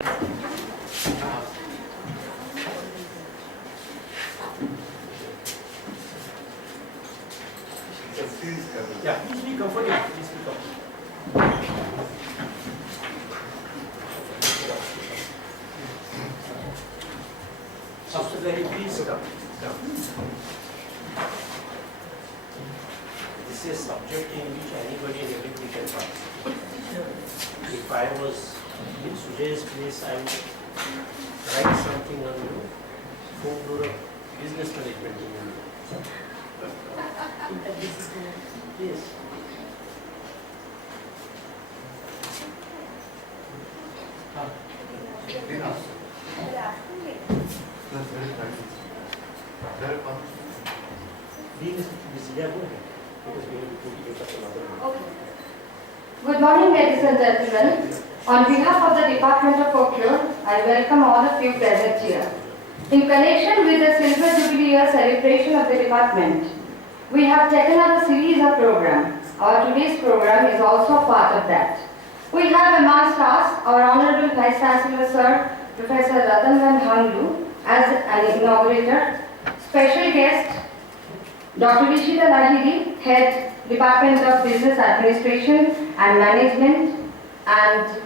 Yeah, please be comfortable. Please be comfortable. Subsidiary, please sit down. This is a subject in which anybody and everybody can participate. If I was in Sujay's place, I would write something on folklore of business management in India. Yes. Good morning, ladies and gentlemen. On behalf of the Department of Folklore, I welcome all of you present here. In connection with the Silver Jubilee Year celebration of the department, we have taken up a series of programs. Our today's program is also a part of that. We have amongst us our Honorable Vice Chancellor Sir, Professor Ratan Hanglu as an inaugurator. Special guest, Dr. Rishita Lahiri, Head Department of Business Administration and Management, and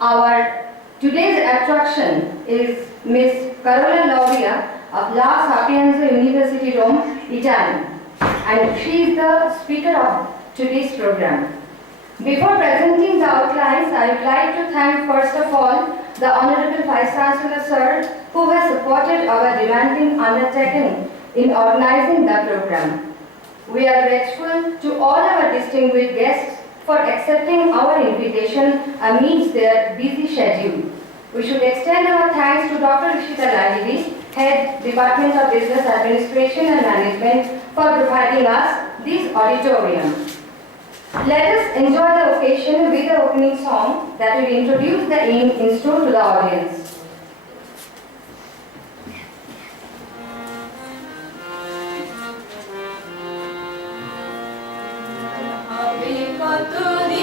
our today's attraction is Miss Carola Lauria of La Sapienza University, Rome, Italy, and she is the speaker of today's program. Before presenting the outlines, I would like to thank first of all the Honorable Vice Chancellor Sir, who has supported our demanding undertaking in organizing the program. We are grateful to all our distinguished guests for accepting our invitation amidst their busy schedule. We should extend our thanks to Dr. Rishita Lahiri, Head Department of Business Administration and Management, for providing us this auditorium. Let us enjoy the occasion with the opening song that will introduce the in store to the audience. Sato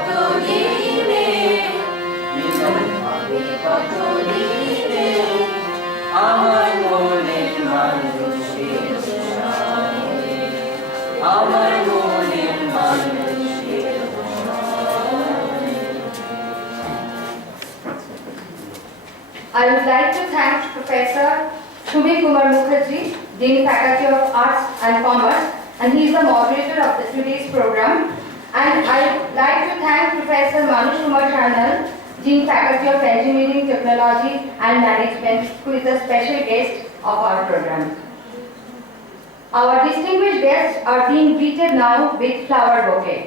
কত দিনে মিলন হবে কত দিনে আমার মনের মানুষের সঙ্গে আমার মনের মানুষের I would like to thank Professor Shubhi Kumar Mukherjee, Dean Faculty of Arts and Commerce, and he is the moderator of today's program. And I would like to thank Professor Manush Kumar Chandal, Dean Faculty of Engineering, Technology and Management, who is the special guest of our program. Our distinguished guests are being greeted now with flower bouquet.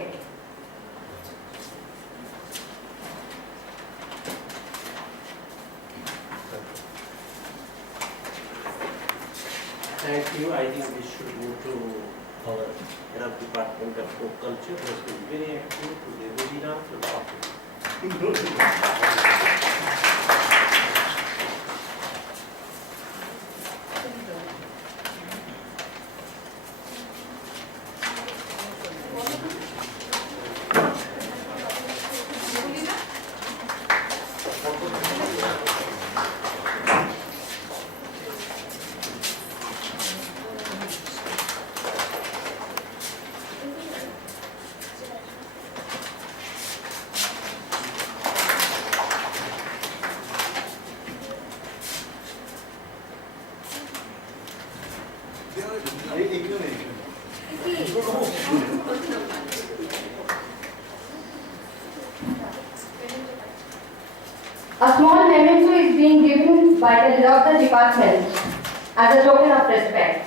Thank you. I think we should move to our head of Department of Folk Culture, who has been very active to the webinar, to the office. A small memento is being given by the head of the department as a token of respect.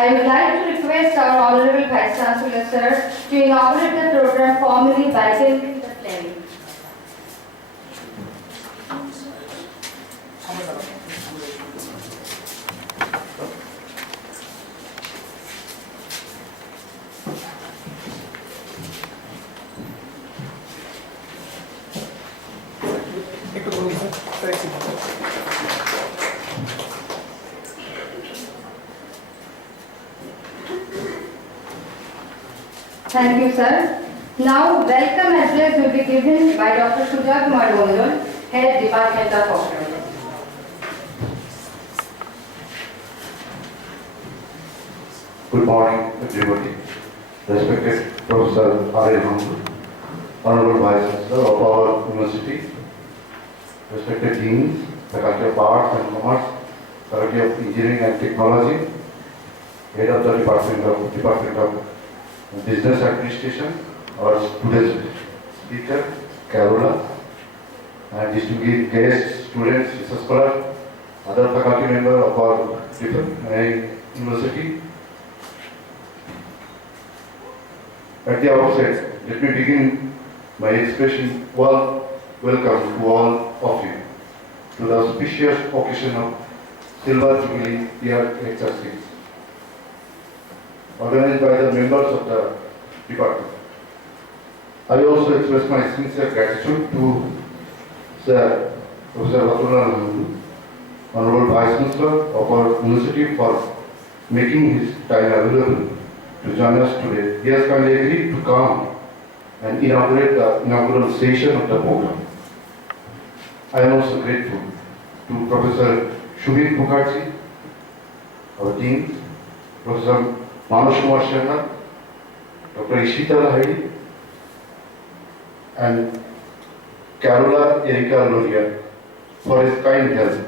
I would like to request our Honorable Vice Chancellor, sir, to inaugurate the program formally by taking the pledge. Thank you, sir. Now, welcome address will be given by Dr. Sudha Kumar Gondol, Head Department of Culture. Good morning, everybody. Respected Professor R.A. Handul, Honorable Vice Chancellor of our University, respected Deans, Faculty of Arts and Commerce, Faculty of Engineering and Technology, Head of the Department of Business Administration, our today's speaker, Carola, and distinguished guests, students, research scholars, other faculty members of our university. At the outset, let me begin by expressing warm welcome to all of you to the auspicious occasion of Silver Jubilee Year Lecture Series, organized by the members of the department. I also express my sincere gratitude to Sir Professor Ratulal Nandu, Honorable Vice Chancellor of our university, for making his time available to join us today. He has kindly agreed to come and inaugurate the inaugural session of the program. I am also grateful to Professor Shubhi Mukherjee, our Dean, Professor Manush Kumar Chandal, Dr. Ishita Lahiri, and Carola Erica Loria for his kind help.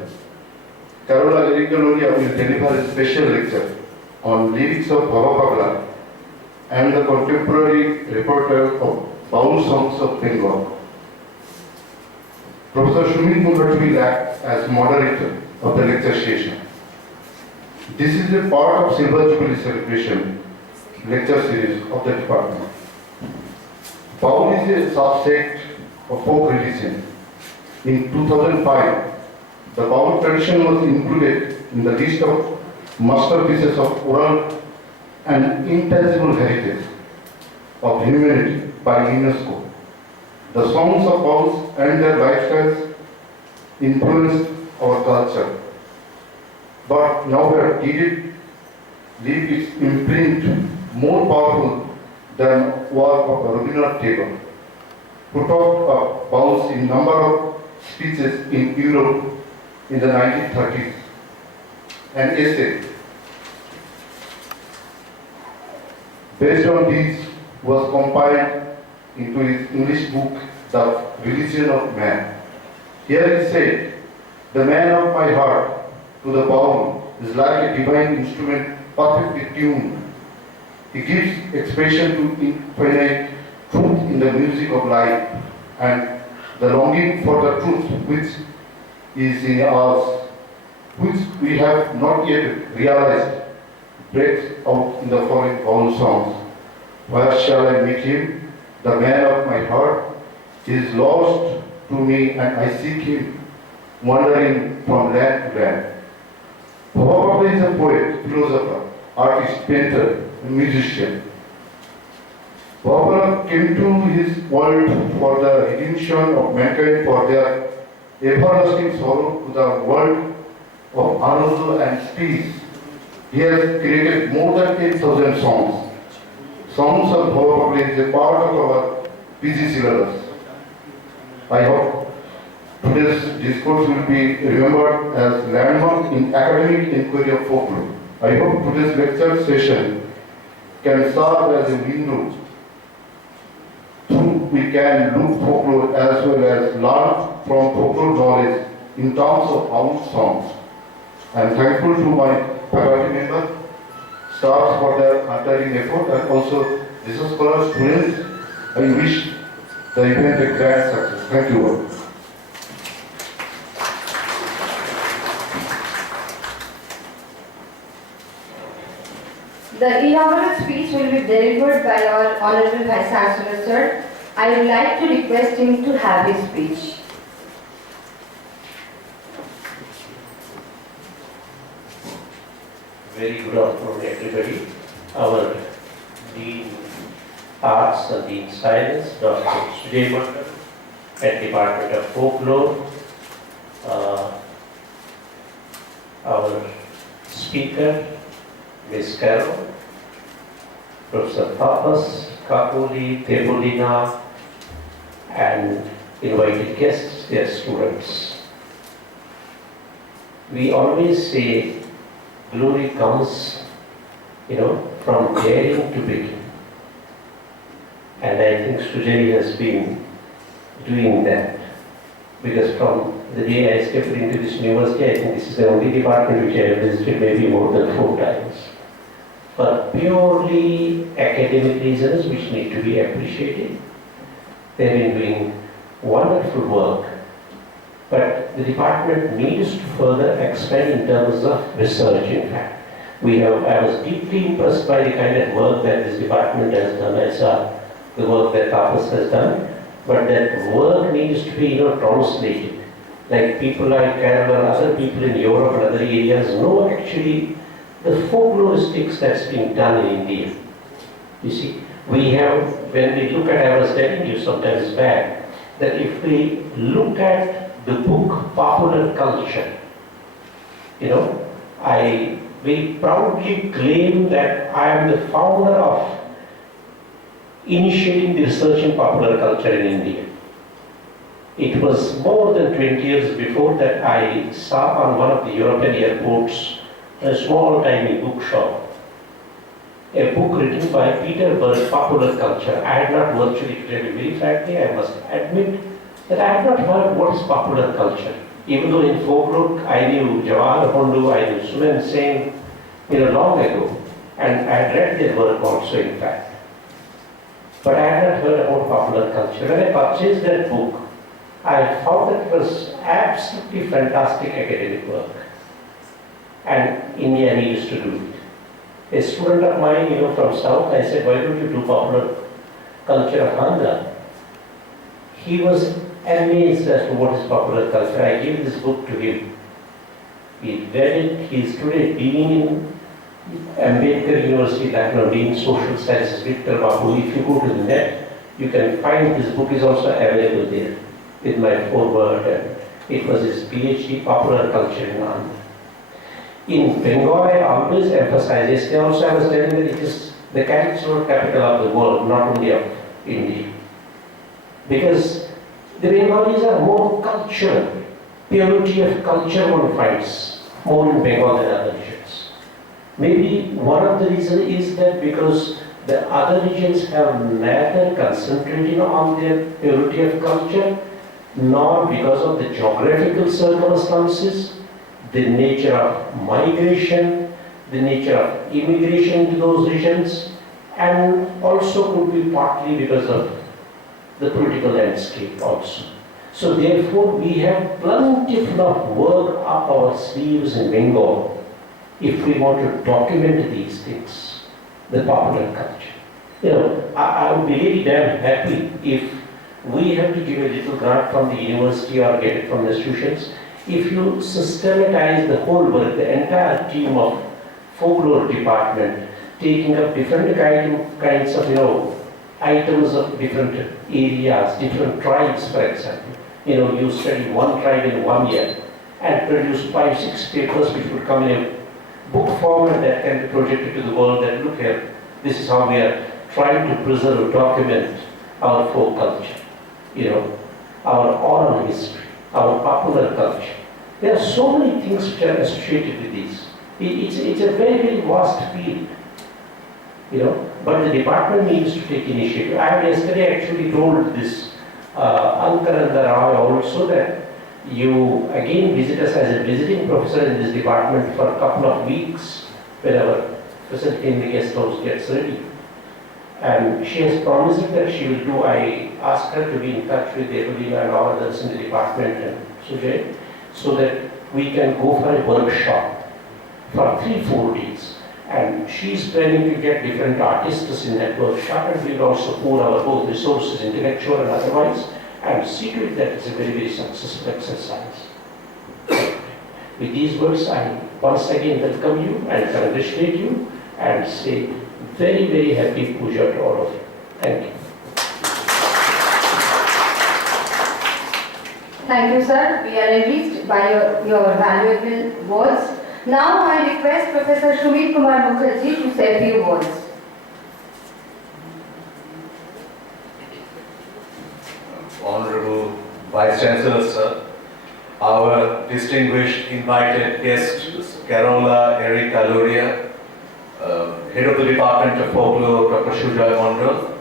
Carola Erica Loria will deliver a special lecture on lyrics of Baba Pagla and the contemporary repertoire of Baul songs of Bengal. Professor Shubhi Mukherjee will act as moderator of the lecture session. This is a part of Silver Jubilee celebration lecture series of the department. Baul is a subset of folk religion. In 2005, the Baul tradition was included in the list of masterpieces of oral and intangible heritage of humanity by UNESCO. The songs of Bauls and their lifestyles influenced our culture. But nowhere did it leave its imprint more powerful than work of Rabindranath Tagore, who talked of Bauls in number of speeches in Europe in the 1930s. An essay based on these was compiled into his English book, The Religion of Man. Here he said, "The man of my heart to the Baul is like a divine instrument perfectly tuned. He gives expression to infinite truth in the music of life, and the longing for the truth which is in us, which we have not yet realized, breaks out in the following Baul songs. Where shall I meet him? The man of my heart is lost to me, and I seek him, wandering from land to land." Baba is a poet, philosopher, artist, painter, and musician. Baba came to his world for the redemption of mankind, for their everlasting sorrow to the world of Ananda and peace. He has created more than 10,000 songs. Songs of Baba is a part of our busy syllabus. I hope today's discourse will be remembered as landmark in academic inquiry of folklore. I hope today's lecture session can serve as a window through we can look folklore as well as learn from folklore knowledge in terms of our songs. I am thankful to my faculty member, staff for their untiring effort, and also research scholars, students. I wish the event a grand success. Thank you all. The inaugural speech will be delivered by our Honorable Vice Chancellor, sir. I would like to request him to have his speech. Very good afternoon, everybody. Our Dean Arts and Dean Science, Dr. Sujay at Department of Folklore, our speaker, Ms. Carol, Professor Tapas, Kakuli, Tebulina, and invited guests, their students. We always say glory comes, from daring to begin. And I think Sujay has been doing that. Because from the day I stepped into this university, I think this is the only department which I have visited maybe more than 4 times. For purely academic reasons which need to be appreciated. They've been doing wonderful work, but the department needs to further expand in terms of research, in fact. I was deeply impressed by the kind of work that this department has done. I saw the work that Tapas has done, but that work needs to be translated. Like people like Carol or other people in Europe and other areas know actually the folkloristics that's been done in India. You see, we have, when we look at, I was telling you sometimes back, that if we look at the book Popular Culture, I will proudly claim that I am the founder of initiating the research in popular culture in India. It was more than 20 years before that I saw on one of the European airports a small tiny bookshop, a book written by Peter Berg, Popular Culture. I had not virtually, to tell you very frankly, I must admit that I had not heard what is popular culture. Even though in folklore I knew Jawahar Hondu, I knew Suman Singh, long ago, and I had read their work also, in fact. But I had not heard about popular culture. When I purchased that book, I found that it was absolutely fantastic academic work. and India needs to do it. A student of mine, from South, I said, why don't you do popular culture of Andhra? He was amazed as to what is popular culture. I gave this book to him. He read it. He is today dean in Ambedkar University, Lucknow, dean social studies, Victor Babu. If you go to the net, you can find this book is also available there with my foreword, and it was his PhD, popular culture in Andhra. In Bengal, I always emphasize, yesterday also I was telling that it is the cultural capital of the world, not only of India. Because the Bengalis are more cultural. Purity of culture one finds more in Bengal than other regions. Maybe one of the reasons is that because the other regions have neither concentrated on their purity of culture, nor because of the geographical circumstances, the nature of migration, the nature of immigration into those regions, and also could be partly because of the political landscape also. So therefore we have plentiful of work up our sleeves in Bengal if we want to document these things, the popular culture. I would be really damn happy if we have to give a little grant from the university or get it from the institutions. If you systematize the whole work, the entire team of folklore department, taking up different kinds of items of different areas, different tribes, for example. You study one tribe in 1 year and produce 5-6 papers which would come in a book form and that can be projected to the world that look here, this is how we are trying to preserve, document our folk culture, our oral history, our popular culture. There are so many things which are associated with these. It's a very, very vast field, but the department needs to take initiative. I have yesterday actually told this Ankaranda Roy also that you again visit us as a visiting professor in this department for a couple of weeks when our facility in the guest house gets ready. And she has promised that she will do. I asked her to be in touch with Evelina and all others in the department and Sujay, so that we can go for a workshop for 3-4 days. And she is planning to get different artists in that workshop, and we will also pour our both resources, intellectual and otherwise, and see to it that it's a very, very successful exercise. With these words, I once again welcome you and congratulate you and say very, very happy puja to all of you. Thank you. Thank you, sir. We are enriched by your valuable words. Now I request Professor Shumir Kumar Mukherjee to say a few words. Honorable Vice Chancellor, sir, our distinguished invited guest, Carola Erica Luria, Head of the Department of Folklore, Dr. Shujoy Mondal,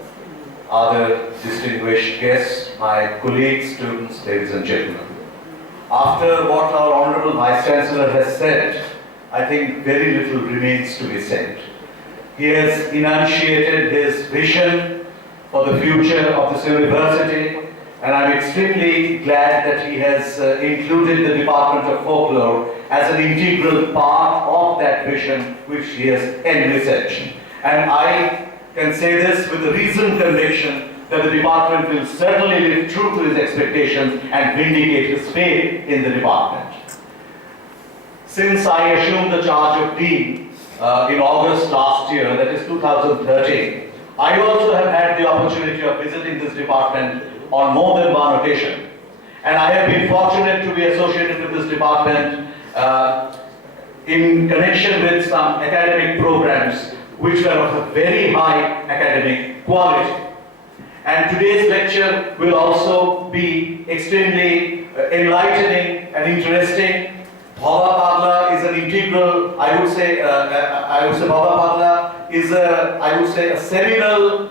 other distinguished guests, my colleagues, students, ladies and gentlemen. After what our Honorable Vice Chancellor has said, I think very little remains to be said. He has enunciated his vision for the future of this university, and I'm extremely glad that he has included the Department of Folklore as an integral part of that vision which he has envisaged. And I can say this with a reasoned conviction that the department will certainly live true to his expectations and vindicate his faith in the department. Since I assumed the charge of Dean in August last year, that is 2013, I also have had the opportunity of visiting this department on more than one occasion. And I have been fortunate to be associated with this department in connection with some academic programs which were of a very high academic quality. And today's lecture will also be extremely enlightening and interesting. Bhava Pagla is an integral, I would say Bhava Pagla is a seminal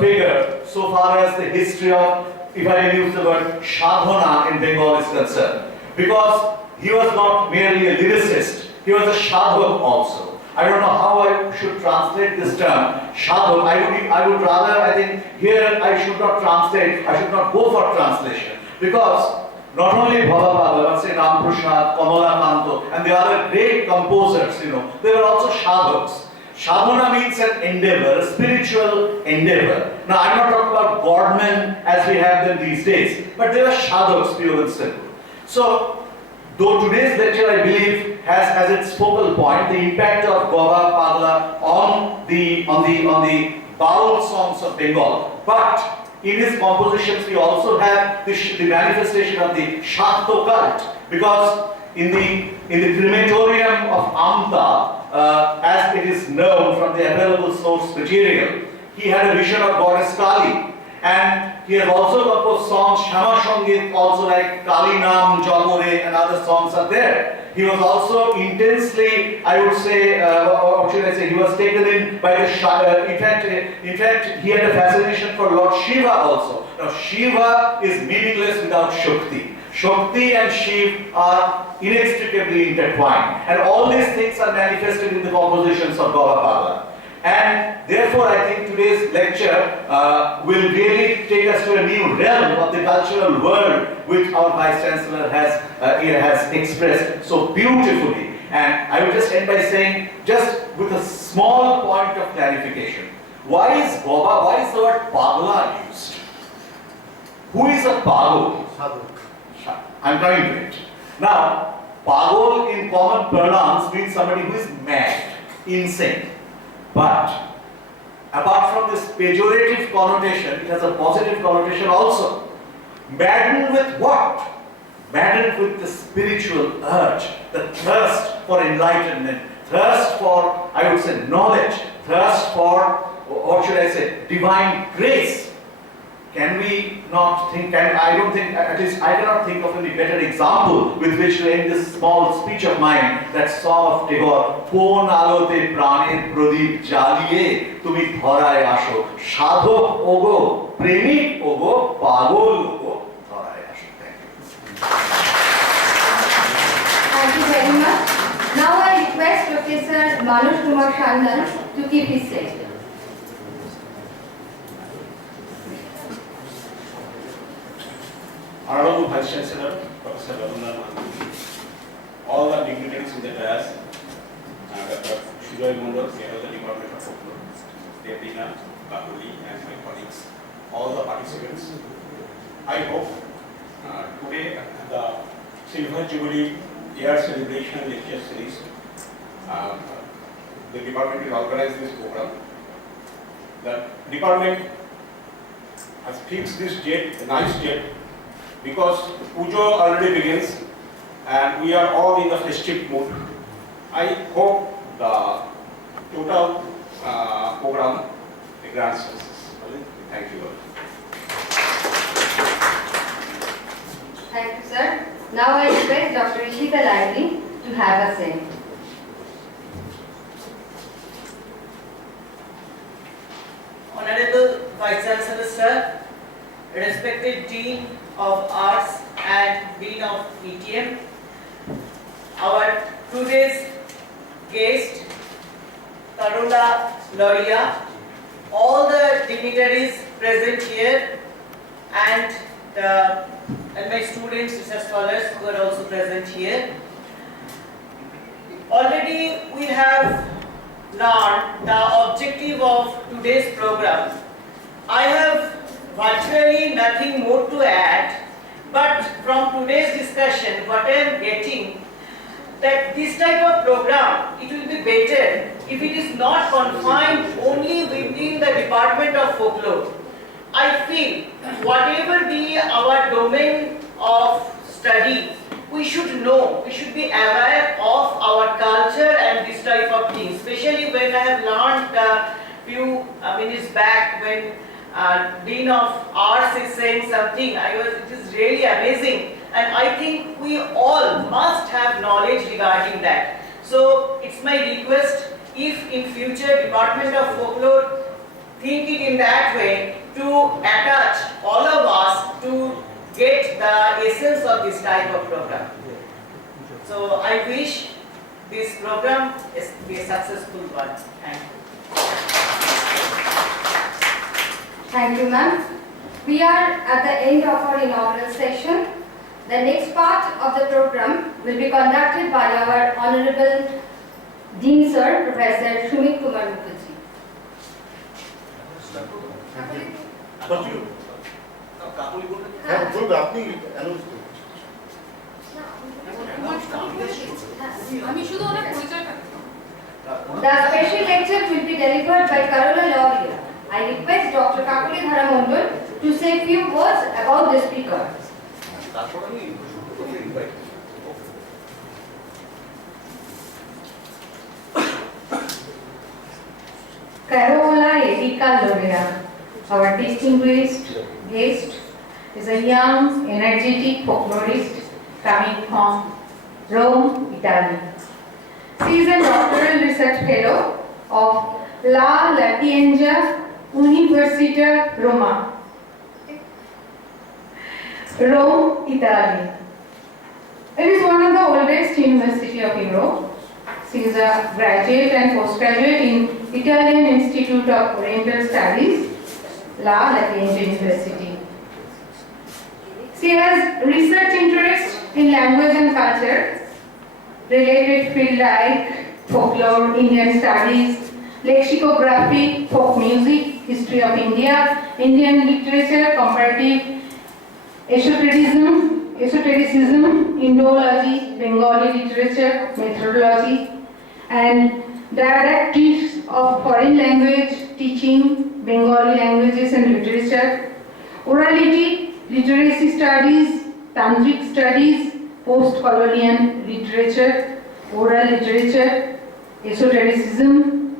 figure so far as the history of, if I may use the word, Shadhana in Bengal is concerned. Because he was not merely a lyricist, he was a Shadhak also. I don't know how I should translate this term, Shadhak. I would rather, I think, here I should not translate, I should not go for translation. Because not only Bhava Pagla, but say Ram Prasad, Kamala Kanto, and the other great composers, they were also sadhaks. Sadhana means an endeavor, a spiritual endeavor. Now, I'm not talking about godmen as we have them these days, but they were sadhaks, pure and simple. So, though today's lecture, I believe, has as its focal point the impact of Bhava Pagla on the Baul songs of Bengal, but in his compositions, we also have the manifestation of the Shakto cult, because in the crematorium of Amta, as it is known from the available source material, he had a vision of goddess Kali, and he has also composed songs, Shama Shangit, also like Kali Nam, Jagore, and other songs are there. He was also intensely, I would say, what should I say, he was taken in by the in fact, he had a fascination for Lord Shiva also. Now, Shiva is meaningless without Shakti. Shakti and Shiva are inextricably intertwined, and all these things are manifested in the compositions of Bhava Pagla. And therefore, I think today's lecture will really take us to a new realm of the cultural world which our Vice Chancellor has expressed so beautifully. And I will just end by saying, just with a small point of clarification, why is the word Pagla used? Who is a Pagol? I'm coming to it. Now, Pagol in common parlance means somebody who is mad, insane. But apart from this pejorative connotation, it has a positive connotation also. Maddened with what? Maddened with the spiritual urge, the thirst for enlightenment, thirst for, I would say, knowledge, thirst for, what should I say, divine grace. Can we not think, I don't think, at least I cannot think of any better example with which to end this small speech of mine, that song of Tagore, Kon alote praner pradip jaliye tumi dharay asho, sadhok ogo, premik ogo, pagol ogo, dharay asho. Thank you very much. Now I request Professor Manoj Kumar Shandan to keep his seat. Honorable Vice Chancellor, Professor Ravindra, all the dignitaries in the dais, Dr. Sujoy Mondal, Head of the Department of Folklore, Debrina, Bakuli, and my colleagues, all the participants. I hope today the Silver Jubilee Year Celebration Lecture Series, the department will organize this program. The department has fixed this date, a nice date, because Pujo already begins and we are all in the festive mood. I hope the total program a grand success. Thank you all. Thank you, sir. Now I request Dr. Ishita Lively to have a say. Honorable Vice Chancellor, sir, respected Dean of Arts and Dean of ETM, our today's guest, Tarula Loria, all the dignitaries present here, and my students, research scholars who are also present here. Already we have learned the objective of today's program. I have virtually nothing more to add, but from today's discussion, what I am getting, that this type of program, it will be better if it is not confined only within the Department of Folklore. I feel whatever be our domain of study, we should know, we should be aware of our culture and this type of things, especially when I have learned a few minutes back when Dean of Arts is saying something, it is really amazing, and I think we all must have knowledge regarding that. So it's my request, if in future Department of Folklore think it in that way, to attach all of us to get the essence of this type of program. So I wish this program is be a successful one. Thank you. Thank you, ma'am. We are at the end of our inaugural session. The next part of the program will be conducted by our Honorable Dean Sir, Professor Shumit Kumar Mukherjee. The special lecture will be delivered by Carola Lauria. I request Dr. Kakuli Dharamondol to say a few words about the speaker. Carola Erika Lauria, our distinguished guest, is a young, energetic folklorist coming from Rome, Italy. She is a doctoral research fellow of La Latienza Università Roma, Rome, Italy. It is one of the oldest universities of Europe. She is a graduate and postgraduate in Italian Institute of Oriental Studies, La Latienza University. She has research interest in language and culture, related field like folklore, Indian studies, lexicography, folk music, history of India, Indian literature, comparative esotericism, Indology, Bengali literature, methodology, and didactics of foreign language teaching, Bengali languages and literature, orality, literacy studies, tantric studies, post-colonial literature, oral literature, esotericism,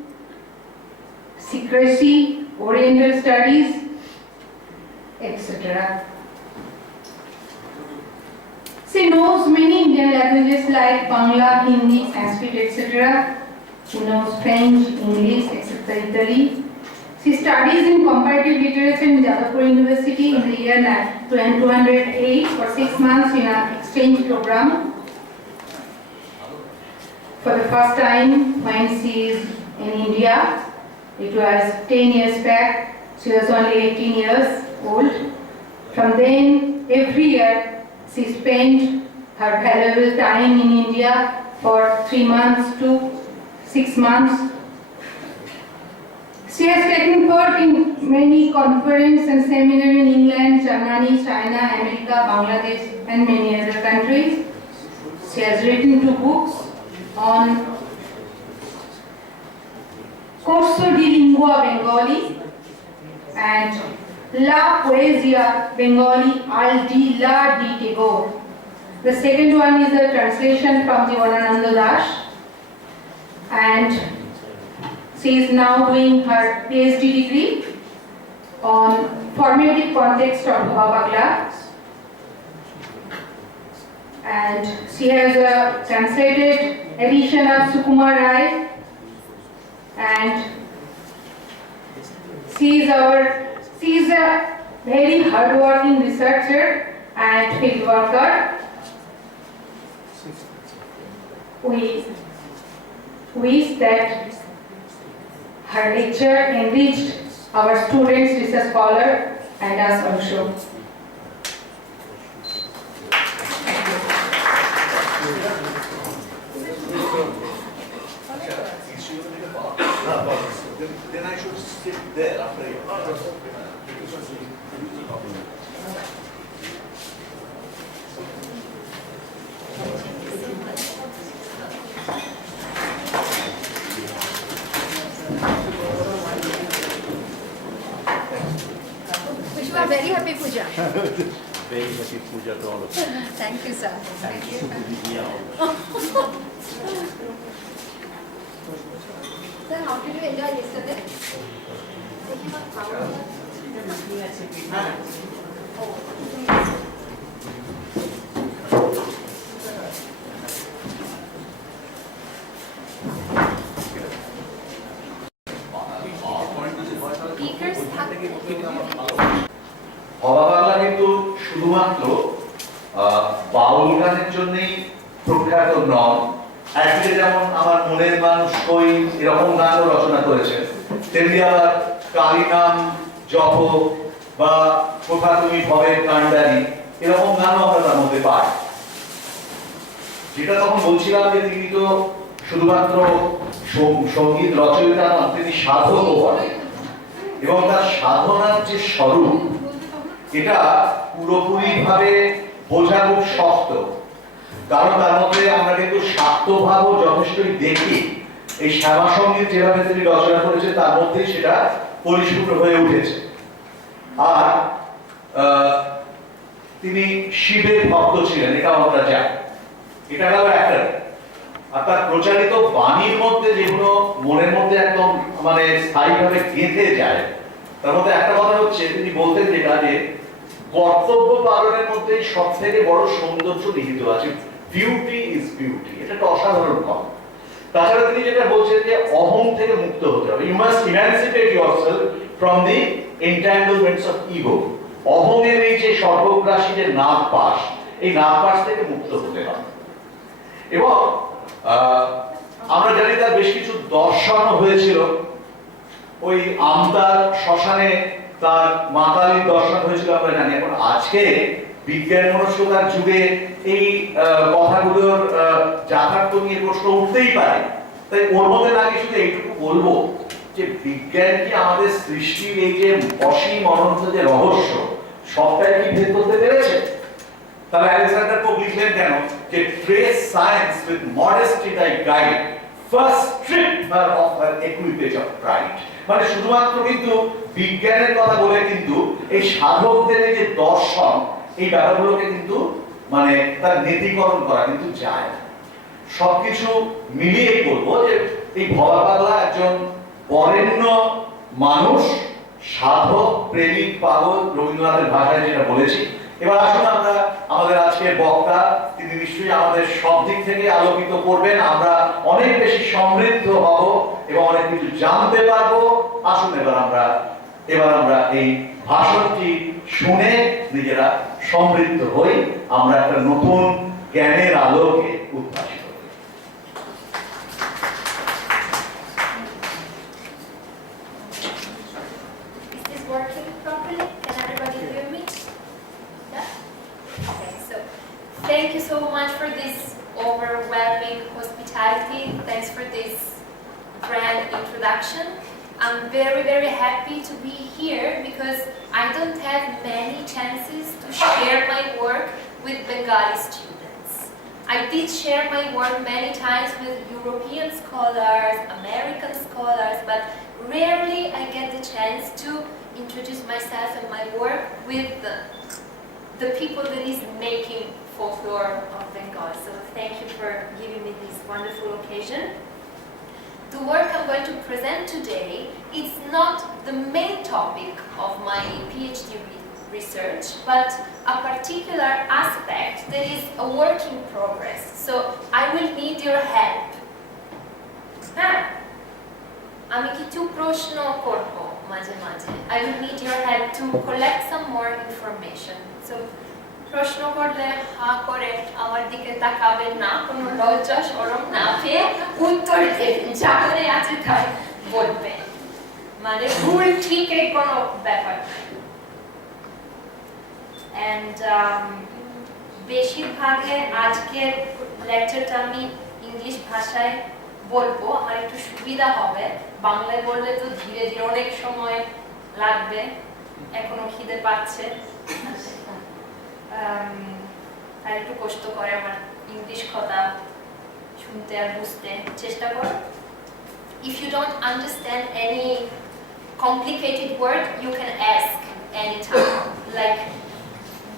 secrecy, oriental studies, etc. She knows many Indian languages like Bangla, Hindi, Sanskrit, etc. She knows French, English, etc. Italy. She studies in comparative literature in Jadavpur University in the year 2008 for 6 months in an exchange program. For the first time when she is in India, it was 10 years back, she was only 18 years old. From then, every year, she spent her valuable time in India for 3 months to 6 months. She has taken part in many conferences and seminars in England, Germany, China, America, Bangladesh, and many other countries. She has written 2 books on Corso di Lingua Bengali and La Poesia Bengali al di la di Tagore. The second one is a translation from Jivanananda Das, and she is now doing her PhD degree on formative context of Bangla, and she has a translated edition of Sukumar Rai, and she is a very hardworking researcher and field worker. We wish that her lecture enriched our students, research scholar, and us also. Then I should sit there after you. Wish you a very happy puja. Very happy puja to all of you. Thank you, sir. Thank you. Sir, how did you enjoy yesterday? ভবা বাংলা কিন্তু শুধুমাত্র বাউল গানের জন্যই প্রখ্যাত নন। একদিকে যেমন আমার মনের মানুষ কই এরকম গানও রচনা করেছেন, তেমনি আবার কালী নাম জপ বা কোথা তুমি ভবের কাণ্ডারি এরকম গানও আমরা তার মধ্যে পাই। যেটা তখন বলছিলাম যে তিনি তো শুধুমাত্র সঙ্গীত রচয়িতা নন, তিনি সাধকও বলেন, এবং তার সাধনার যে স্বরূপ এটা পুরোপুরিভাবে বোঝা খুব শক্ত, কারণ তার মধ্যে আমরা কিন্তু শাক্তভাবও যথেষ্টই দেখি। এই শ্যামা সঙ্গীত যেভাবে তিনি রচনা করেছেন তার মধ্যেই সেটা পরিস্ফুট হয়ে উঠেছে। আর তিনি শিবের ভক্ত ছিলেন, এটা আমরা জানি, এটা গেল একটা। আর তার প্রচারিত বাণীর মধ্যে যেগুলো মনের মধ্যে একদম মানে স্থায়ীভাবে গেঁথে যায়, তার মধ্যে একটা কথা হচ্ছে তিনি বলতেন যেটা যে কর্তব্য পালনের মধ্যে সব থেকে বড় সৌন্দর্য নিহিত আছে, বিউটি ইজ বিউটি। এটা একটা অসাধারণ কথা। তাছাড়া তিনি যেটা বলছেন যে অহং থেকে মুক্ত হতে হবে, you must emancipate yourself from the entanglements of ego. অহংয়ের এই যে সর্বগ্রাসী যে নাগপাশ, এই নাগপাশ থেকে মুক্ত হতে হবে। এবং আমরা জানি তার বেশ কিছু দর্শনও হয়েছিল। ওই আমতার শ্মশানে তার মা কালীর দর্শন হয়েছিল আমরা জানি। এখন আজকে বিজ্ঞান মনস্কতার যুগে এই কথাগুলোর যথার্থ নিয়ে প্রশ্ন উঠতেই পারে। তাই ওর মধ্যে লাগে শুধু এইটুকু বলবো যে বিজ্ঞান কি আমাদের সৃষ্টির এই যে অসীম অনন্ত যে রহস্য সবটাই কি ভেদ করতে পেরেছে? তাহলে আলেকজান্ডার পোপ লিখলেন কেন যে trace science with modesty thy guide, first strip her of her equipage of pride. মানে শুধুমাত্র কিন্তু বিজ্ঞানের কথা বলে কিন্তু এই সাধকদের যে দর্শন, এই ব্যাপারগুলোকে কিন্তু মানে তার নীতিকরণ করা কিন্তু যায় না। সবকিছু মিলিয়ে বলবো যে এই ভোলা পাগলা একজন বরেণ্য মানুষ, সাধক, প্রেমিক, পাগল, রবীন্দ্রনাথের ভাষায় যেটা বলেছি। এবার আসুন আমরা আমাদের আজকের বক্তা, তিনি নিশ্চয়ই আমাদের সব দিক থেকে আলোকিত করবেন, আমরা অনেক বেশি সমৃদ্ধ হব এবং অনেক কিছু জানতে পারবো। আসুন এবার আমরা এই ভাষণটি শুনে নিজেরা সমৃদ্ধ হই, আমরা একটা নতুন জ্ঞানের আলোকে উদ্ভাসিত হই। Is this working properly? Can everybody hear me? Yeah? Okay, so thank you so much for this overwhelming hospitality. Thanks for this grand introduction. I'm very, very happy to be here because I don't have many chances to share my work with Bengali students. I did share my work many times with European scholars, American scholars, but rarely I get the chance to introduce myself and my work with the people that is making folklore of Bengal. So thank you for giving me this wonderful occasion. The work I'm going to present today is not the main topic of my PhD research, but a particular aspect that is a work in progress. So I will need your help. আমি কিছু প্রশ্ন করব মাঝে মাঝে। I will need your help to collect some more information. So প্রশ্ন করলে হা করে আমার দিকে তাকাবেন না, কোনো লজ্জা শরম না পেয়ে উত্তর দেবেন, যা করে আছে তাই বলবেন, মানে ভুল ঠিক এর কোনো ব্যাপার নাই। And বেশিরভাগে আজকের লেকচারটা আমি ইংলিশ ভাষায় বলবো, আমার একটু সুবিধা হবে। বাংলায় বললে তো ধীরে ধীরে অনেক সময় লাগবে, এখনো খিদে পাচ্ছে, আর একটু কষ্ট করে আমার ইংলিশ কথা শুনতে আর বুঝতে চেষ্টা করো। If you don't understand any complicated word, you can ask anytime. Like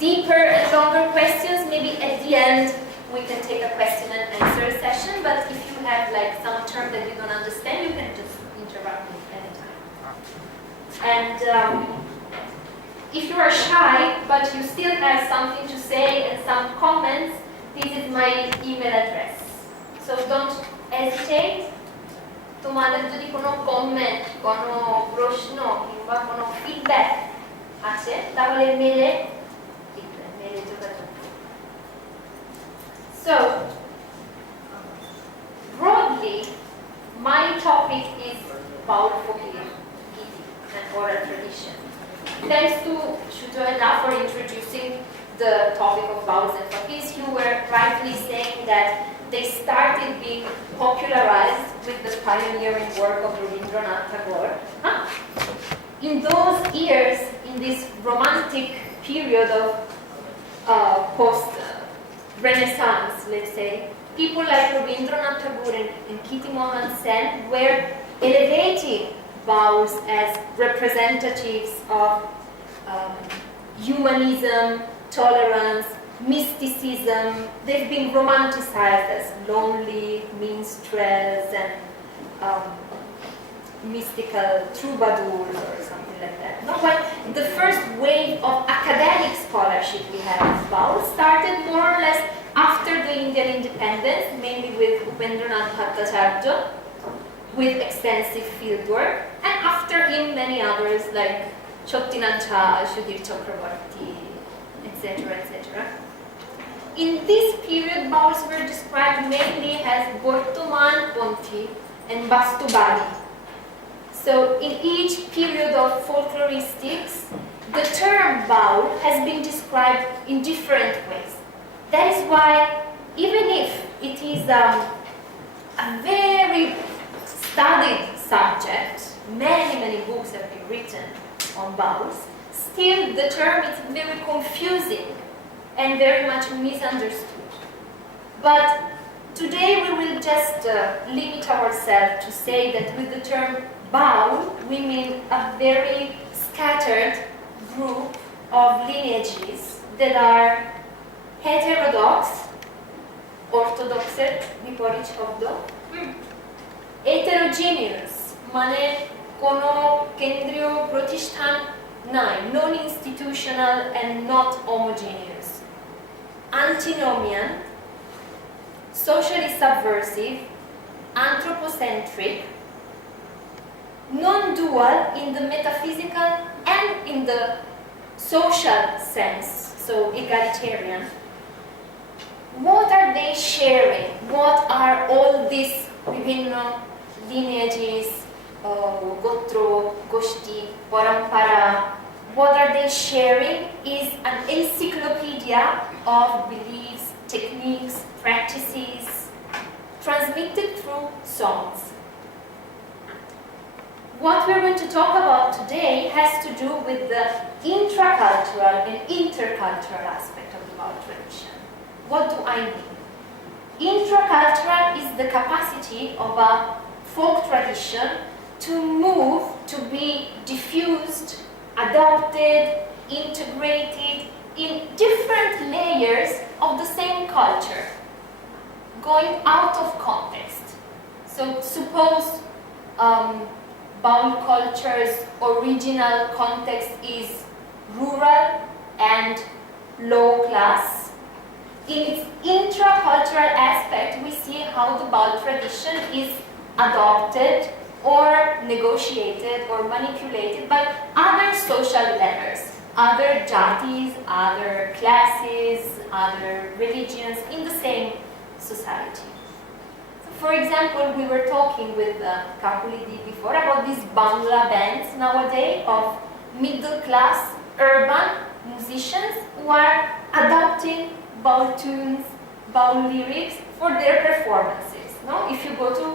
deeper and longer questions, maybe at the end we can take a question and answer session, but if you have like some term that you don't understand, you can just interrupt me anytime. And if you are shy, but you still have something to say and some comments, this is my email address. So don't hesitate. তোমাদের যদি কোনো comment, কোনো প্রশ্ন কিংবা কোনো feedback আছে তাহলে মেলে যোগাযোগ করুন। So broadly, my topic is Baul folklore, Giti, and oral tradition. Thanks to Shujoyna for introducing the topic of vowels and fatigues, you were rightly saying that they started being popularized with the pioneering work of Rabindranath Tagore. In those years, in this romantic period of post-Renaissance, let's say, people like Rabindranath Tagore and Kitty Mohan Sen were elevating vowels as representatives of humanism, tolerance, mysticism. They've been romanticized as lonely minstrels and mystical troubadours or something like that. No, but the first wave of academic scholarship we have of vowels started more or less after the Indian independence, mainly with Upendranath Bhattacharya, with extensive fieldwork, and after him many others like Chattinand Jha, Sudhir Chakrabarti, etc., etc. In this period, vowels were described mainly as Bortoman Ponthi and Bastubadi. So in each period of folkloristics, the term vowel has been described in different ways. That is why, even if it is a very studied subject, many books have been written on vowels, still the term is very confusing and very much misunderstood. But today we will just limit ourselves to say that with the term vowel, we mean a very scattered group of lineages that are heterodox, orthodoxের বিপরীত শব্দ, heterogeneous মানে কোনো কেন্দ্রীয় প্রতিষ্ঠান নাই, non-institutional and not homogeneous, antinomian, socially subversive, anthropocentric, non-dual in the metaphysical and in the social sense, so egalitarian. What are they sharing? What are all these বিভিন্ন lineages, gotro, goshti, parampara? What are they sharing is an encyclopedia of beliefs, techniques, practices, transmitted through songs. What we're going to talk about today has to do with the intracultural and intercultural aspect of the vowel tradition. What do I mean? Intracultural is the capacity of a folk tradition to move, to be diffused, adopted, integrated in different layers of the same culture, going out of context. So suppose vowel culture's original context is rural and low class. In its intracultural aspect, we see how the vowel tradition is adopted or negotiated or manipulated by other social levels, other jatis, other classes, other religions in the same society. So for example, we were talking with Kapulidi before about these Bangla bands nowadays of middle class urban musicians who are adopting vowel tunes, vowel lyrics for their performances. No? If you go to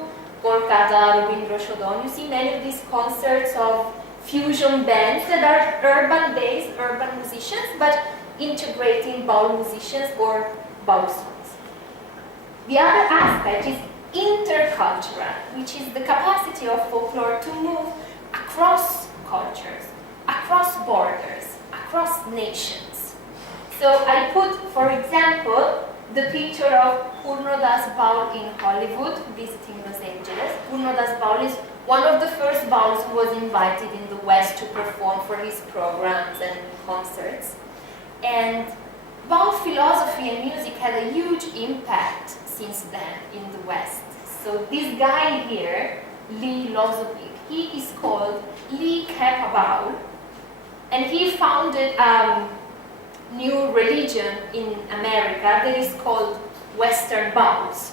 Kolkata, Rabindra Shodon, you see many of these concerts of fusion bands that are urban-based, urban musicians, but integrating vowel musicians or vowel songs. The other aspect is intercultural, which is the capacity of folklore to move across cultures, across borders, across nations. So I put, for example, the picture of Purnodas Baul in Hollywood, visiting Los Angeles. Purnodas Baul is one of the first Bauls who was invited in the West to perform for his programs and concerts. And Baul philosophy and music had a huge impact since then in the West. So this guy here, Lee Lozovic, he is called Lee Kepa Baul, and he founded new religion in America that is called Western Vowels.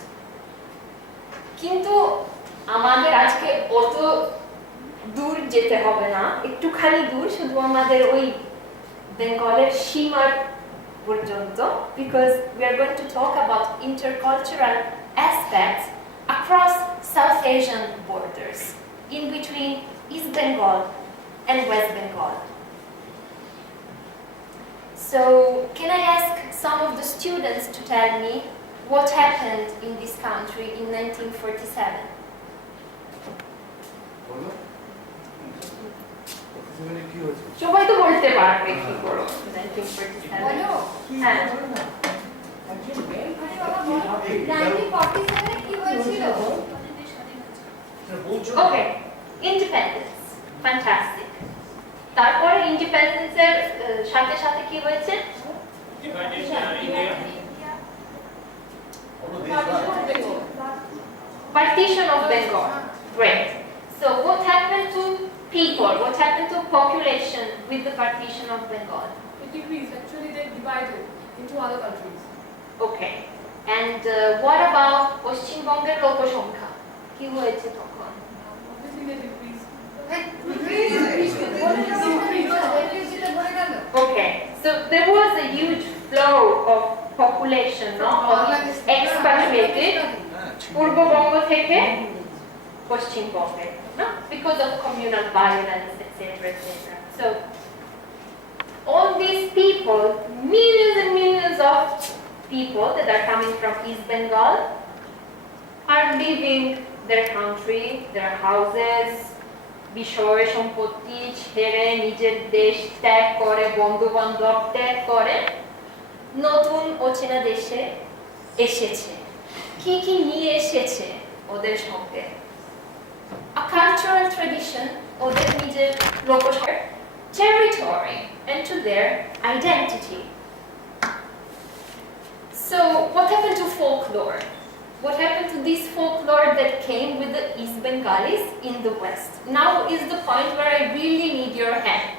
কিন্তু আমাদের আজকে অত দূর যেতে হবে না, একটুখানি দূর, শুধু আমাদের ওই বেঙ্গলের সীমার পর্যন্ত, because we are going to talk about intercultural aspects across South Asian borders, in between East Bengal and West Bengal. So, can I ask some of the students to tell me what happened in this country in 1947? সবাই তো বলতে পারবে কি করো 1947 বলো। হ্যাঁ 1947 কি হয়েছিল? Okay, independence, fantastic. তারপরে ইন্ডিপেন্ডেন্সের সাথে সাথে কি হয়েছে? Partition of Bengal. Great. So what happened to people? What happened to population with the partition of Bengal? It decreased. Actually, they divided into other countries. Okay. And what about পশ্চিমবঙ্গের লোকসংখ্যা? কি হয়েছে তখন? Obviously, they decreased. Okay, so there was a huge flow of population, no? Of expatriated পূর্ববঙ্গ থেকে পশ্চিমবঙ্গে, no? Because of communal violence, etc., etc. So all these people, millions and millions of people that are coming from East Bengal, are leaving their country, their houses, বিষয় সম্পত্তি ছেড়ে নিজের দেশ ত্যাগ করে, বন্ধু বান্ধব ত্যাগ করে নতুন অচেনা দেশে এসেছে। কি কি নিয়ে এসেছে ওদের সঙ্গে? A cultural tradition, ওদের নিজের লোকসংস্কৃতি, territory, and to their identity. So, what happened to folklore? What happened to this folklore that came with the East Bengalis in the West? Now is the point where I really need your help.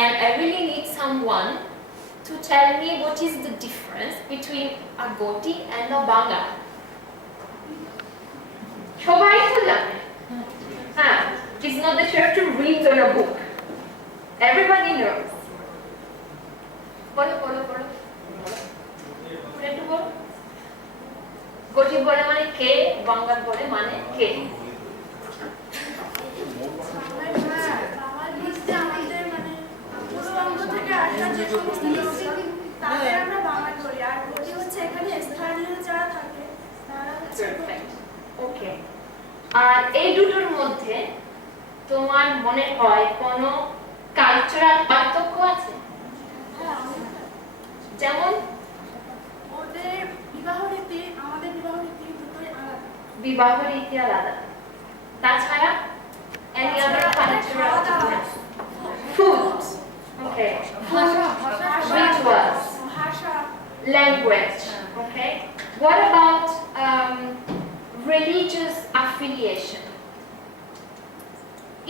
And I really need someone to tell me what is the difference between a Goti and a Banga. সবাই তো জানে। হ্যাঁ, it's not that you have to read on a book. Everybody knows. বলো বলো বলো। একটু বলো। গটি বলে মানে কে, বাঙ্গাল বলে মানে কে। ওকে, আর এই দুটোর মধ্যে তোমার মনে হয় কোনো কালচারাল পার্থক্য আছে? যেমন ওদের বিবাহ রীতি আমাদের বিবাহ রীতি দুটোই আলাদা। বিবাহ রীতি আলাদা, তাছাড়া any other cultural difference? Food, okay, rituals, language, okay. What about religious affiliation?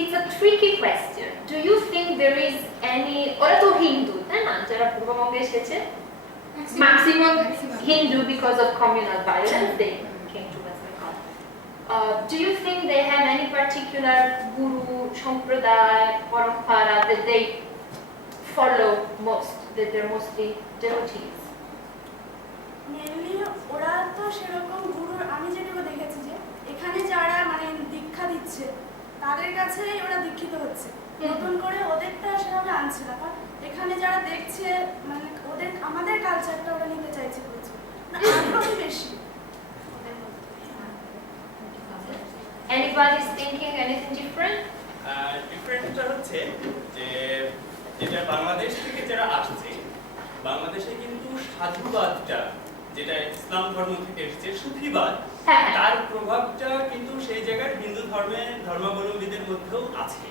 It's a tricky question. Do you think there is any, ওরা তো হিন্দু, তাই না, যারা পূর্ববঙ্গে এসেছে? Maximum Hindu because of communal violence, they came to West Bengal. Do you think they have any particular guru, sampradaya, parampara that they follow most, that they're mostly devotees? Mainly ওরা তো সেরকম গুরুর, আমি যেটুকু দেখেছি যে এখানে যারা মানে দীক্ষা দিচ্ছে তাদের কাছেই ওরা দীক্ষিত হচ্ছে, নতুন করে ওদেরটা সেভাবে আনছে না। কারণ এখানে যারা দেখছে মানে ওদের আমাদের কালচারটা ওরা নিতে চাইছে বলছে না, আগ্রহী বেশি ওদের মধ্যে। Anybody is thinking anything different? ডিফারেন্টটা হচ্ছে যে যেটা বাংলাদেশ থেকে যারা আসছে, বাংলাদেশে কিন্তু সাধুবাদটা যেটা ইসলাম ধর্ম থেকে এসেছে, সুফিবাদ, তার প্রভাবটা কিন্তু সেই জায়গার হিন্দু ধর্মাবলম্বীদের মধ্যেও আছে।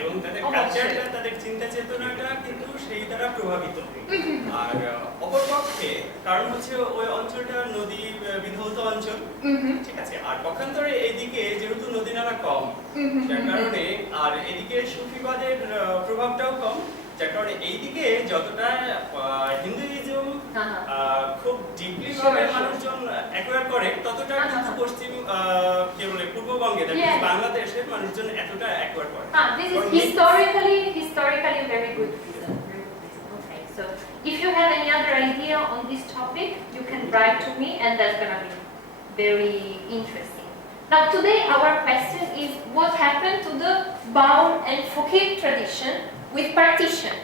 এবং তাদের কালচারটা, তাদের চিন্তা চেতনাটা কিন্তু সেই দ্বারা প্রভাবিত। আর অপরপক্ষে কারণ হচ্ছে ওই অঞ্চলটা নদী বিধৌত অঞ্চল, ঠিক আছে, আর পক্ষান্তরে এইদিকে যেহেতু নদী নালা কম, যার কারণে আর এদিকে সুফিবাদের প্রভাবটাও কম, যার কারণে এইদিকে যতটা হিন্দুইজম খুব ডিপলি ভাবে মানুষজন অ্যাকোয়ার করে, ততটা কিন্তু পশ্চিম কি বলে পূর্ববঙ্গে বাংলাদেশের মানুষজন এতটা অ্যাকোয়ার করে। This is historically very good reason. Okay, so if you have any other idea on this topic, you can write to me, and that's gonna be very interesting. Now today our question is what happened to the Baul and Fakir tradition with partition?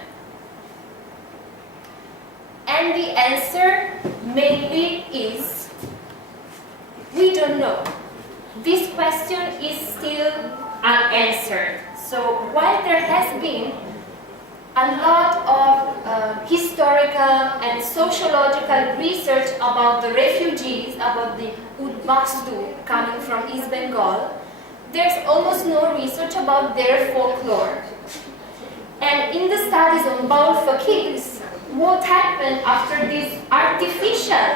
And the answer mainly is we don't know. This question is still unanswered. So while there has been a lot of historical and sociological research about the refugees, about the Udbastu coming from East Bengal, there's almost no research about their folklore. And in the studies on Baul Fakirs, what happened after these artificial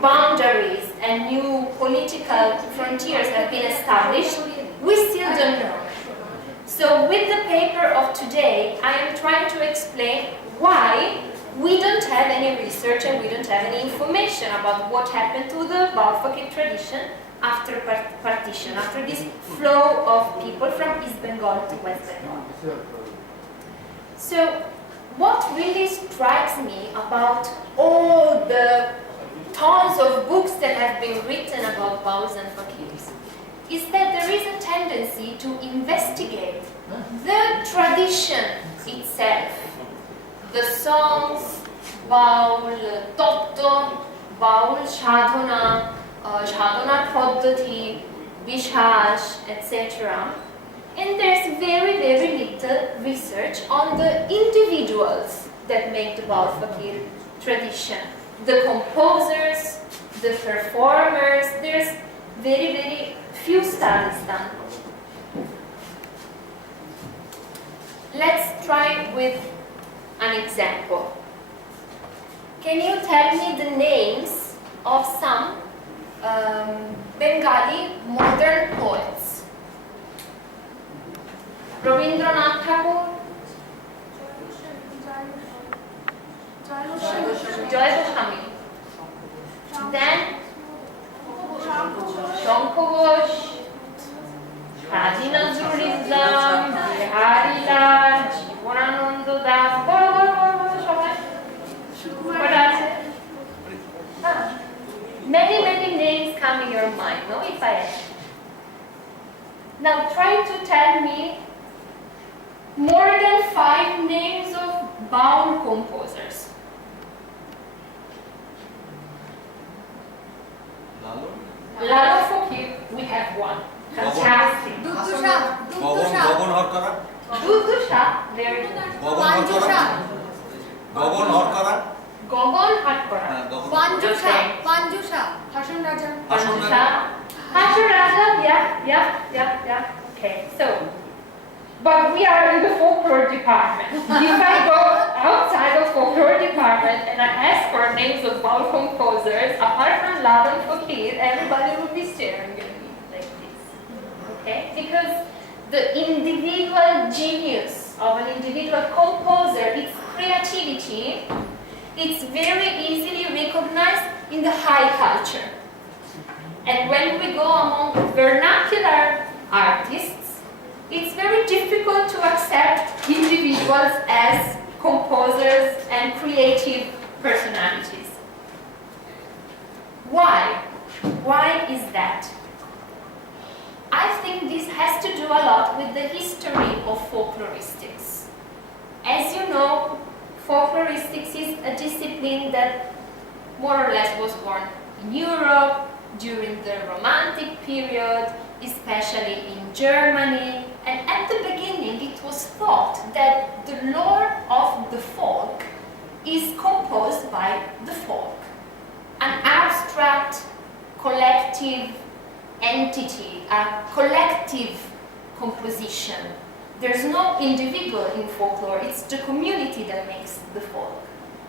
boundaries and new political frontiers have been established, we still don't know. So with the paper of today, I am trying to explain why we don't have any research and we don't have any information about what happened to the Baul Fakir tradition after partition, after this flow of people from East Bengal to West Bengal. So what really strikes me about all the tons of books that have been written about Bauls and Fakirs is that there is a tendency to investigate the tradition itself. The songs, Baul Totto, Baul Sadhana, Sadhana Paddhati, Vishas, etc. And there's very, very little research on the individuals that make the Baul Fakir tradition. The composers, the performers, there's very, very few studies done. Let's try with an example. Can you tell me the names of some Bengali modern poets? Rabindranath Tagore, Joy Goswami, then Shankar Ghosh, Kazi Nazrul Islam, Bihari Lal, Jivanananda Das, many names come in your mind, no? If I ask. Now try to tell me more than 5 names of Baul composers. Lalo Fakir, we have one. Fantastic. Dudu Shah. Dudu Shah, very good. Panju Shah. Gogon Hatkara. Panju Shah. Hashan Raja. Hashan Raja, yeah. Okay, so, but we are in the folklore department. If I go outside of folklore department and I ask for names of Baul composers, apart from Ladan Fakir, everybody will be staring at me like this. Okay? Because the individual genius of an individual composer, its creativity, it's very easily recognized in the high culture. And when we go among vernacular artists, it's very difficult to accept individuals as composers and creative personalities. Why? Why is that? I think this has to do a lot with the history of folkloristics. As you know, folkloristics is a discipline that more or less was born in Europe during the Romantic period, especially in Germany, and at the beginning it was thought that the lore of the folk is composed by the folk, an abstract collective entity, a collective composition. There's no individual in folklore, it's the community that makes the folk.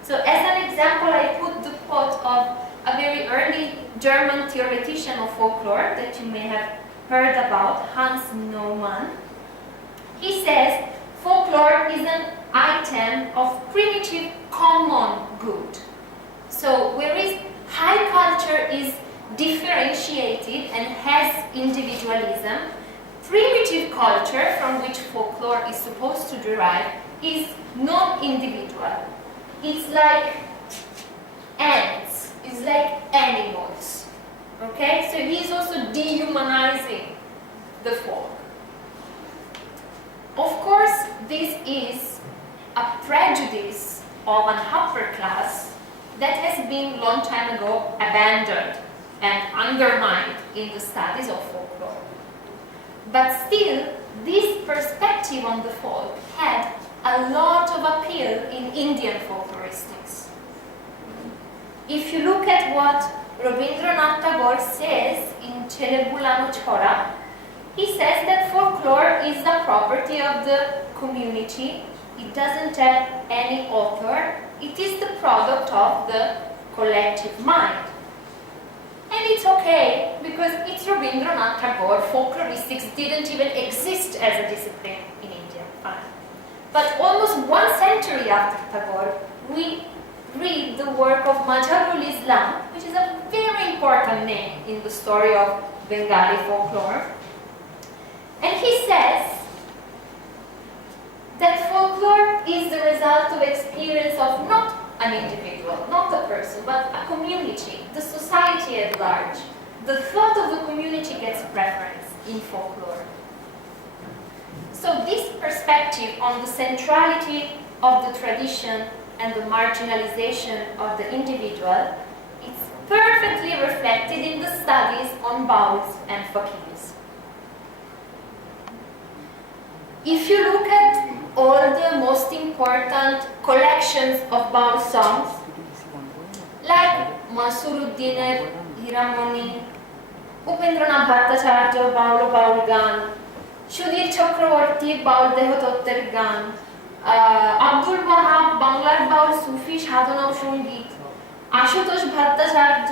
So as an example, I put the quote of a very early German theoretician of folklore that you may have heard about, Hans Naumann. He says, folklore is an item of primitive common good. So whereas high culture is differentiated and has individualism, primitive culture, from which folklore is supposed to derive, is non-individual. it's like ants, it's like animals. Okay, so he's also dehumanizing the folk. Of course, this is a prejudice of an upper class that has been long time ago abandoned and undermined in the studies of folklore. But still, this perspective on the folk had a lot of appeal in Indian folkloristics. If you look at what Rabindranath Tagore says in Chelebulano Chora, he says that folklore is the property of the community. It doesn't have any author. It is the product of the collective mind. And it's okay, because it's Rabindranath Tagore. Folkloristics didn't even exist as a discipline in India. Fine. But almost 1 century after Tagore, we read the work of Mazharul Islam, which is a very important name in the story of Bengali folklore. And he says that folklore is the result of experience of not an individual, not a person, but a community, the society at large. The thought of the community gets preference in folklore. So this perspective on the centrality of the tradition and the marginalization of the individual is perfectly reflected in the studies on bauls and fakirs. If you look at all the most important collections of baul songs, like Mansuruddiner Hiramani, Upendranath Bhattacharya Baul Baul Gan, Sudhir Chakraborty Baul Dehototteর গান, আব্দুল ওয়াহাব বাংলার বাউল সুফি সাধনা ও সঙ্গীত, আশুতোষ ভট্টাচার্য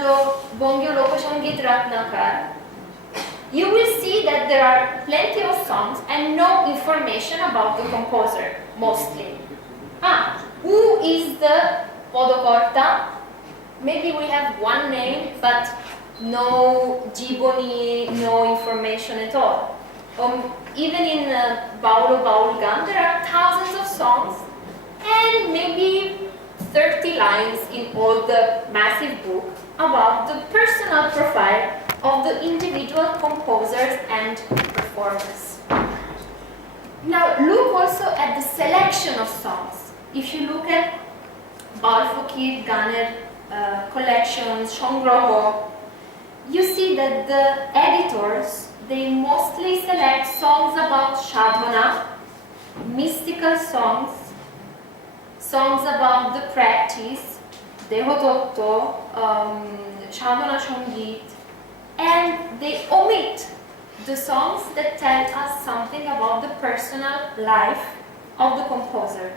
বঙ্গীয় লোকসঙ্গীত Ratnakara, you will see that there are plenty of songs and no information about the composer, mostly. Who is the Podokorta? Maybe we have one name, but no jiboni, no information at all. Even in Baul Baul Gan, there are thousands of songs and maybe 30 lines in all the massive book about the personal profile of the individual composers and performers. Now look also at the selection of songs. If you look at Baul Fakir Ganer collections, Shongroho, you see that the editors, they mostly select songs about sadhana, mystical songs, songs about the practice, Dehototto, sadhana songit, and they omit the songs that tell us something about the personal life of the composer.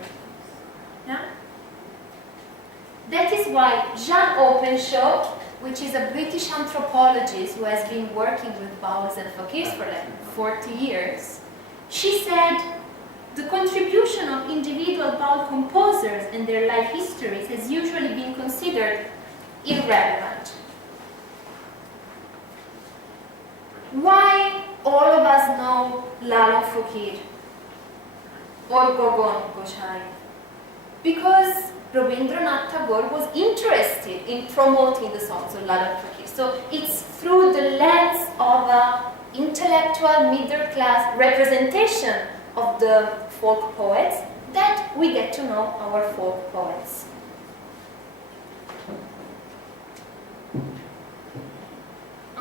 Yeah? That is why Jean Openshaw, which is a British anthropologist who has been working with bauls and fakirs for like 40 years, she said the contribution of individual baul composers and their life histories has usually been considered irrelevant. Why all of us know Lalon Fakir or Gogon Goshai? Because Rabindranath Tagore was interested in promoting the songs of Lalon Fakir. So it's through the lens of an intellectual middle-class representation of the folk poets that we get to know our folk poets.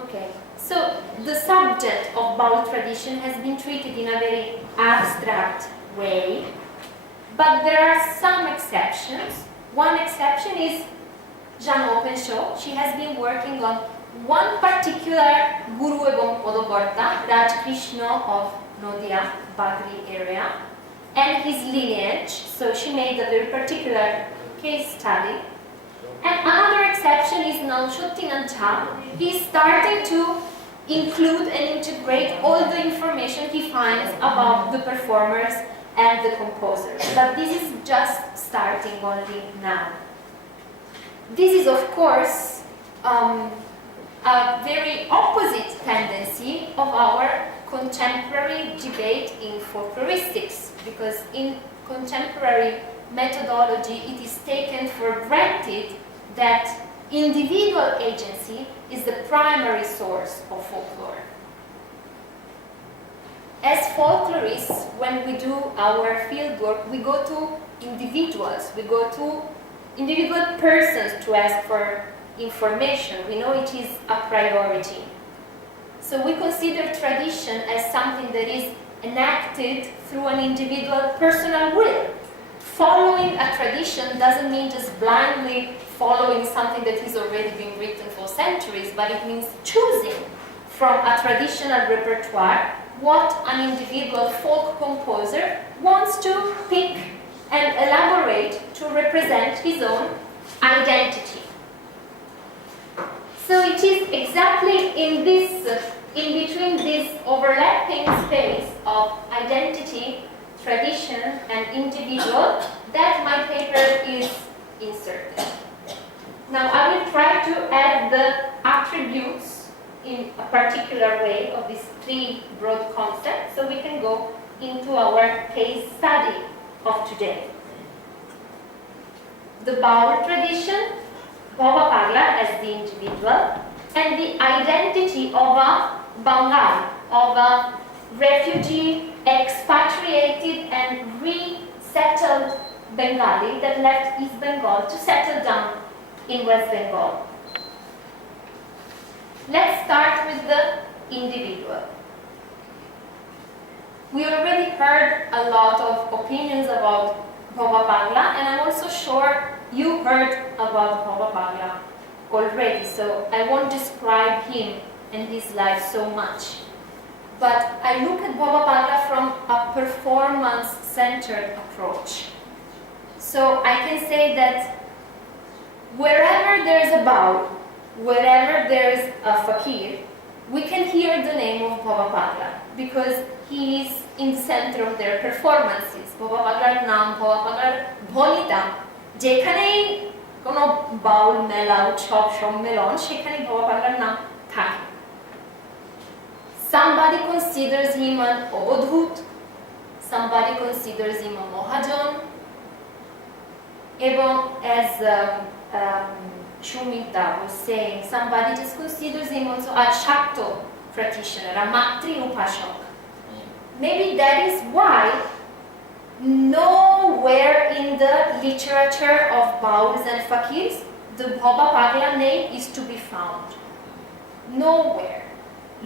Okay, so the subject of baul tradition has been treated in a very abstract way. But there are some exceptions. One exception is Jean Openshaw. She has been working on one particular Guru Ebong Podokorta, Raj Krishna of Nodia, Bagri area, and his lineage. So she made a very particular case study. And another exception is Nanshutin Ancha. He's starting to include and integrate all the information he finds about the performers and the composers. But this is just starting only now. This is, of course, a very opposite tendency of our contemporary debate in folkloristics, because in contemporary methodology, it is taken for granted that individual agency is the primary source of folklore. As folklorists, when we do our field work, we go to individuals, we go to individual persons to ask for information. We know it is a priority. So we consider tradition as something that is enacted through an individual personal will. Following a tradition doesn't mean just blindly following something that has already been written for centuries, but it means choosing from a traditional repertoire what an individual folk composer wants to pick and elaborate to represent his own identity. So it is exactly in between this overlapping space of identity, tradition, and individual that my paper is inserted. Now I will try to add the attributes in a particular way of these three broad concepts so we can go into our case study of today. The Baul tradition, Bhava Pagla as the individual, and the identity of a Bengal, of a refugee, expatriated and resettled Bengali that left East Bengal to settle down in West Bengal. Let's start with the individual. We already heard a lot of opinions about Bhava Pagla, and I'm also sure you heard about Bhava Pagla already, so I won't describe him and his life so much. But I look at Bhava Pagla from a performance-centered approach. So I can say that wherever there is a Baul, wherever there is a fakir, we can hear the name of Bhava Pagla because he is in the center of their performances. Bhava Paglar naam, Bhava Paglar bholita, যেখানেই কোনো বাউল মেলা উৎসব সম্মেলন সেখানে Bhava Paglar নাম থাকে. Somebody considers him an অবধূত, somebody considers him a মহাজন, এবং as Shumita was saying, somebody just considers him also a Shakto practitioner, a Matri Upashok. Maybe that is why nowhere in the literature of Bauls and Fakirs the Bhava Pagla name is to be found. Nowhere.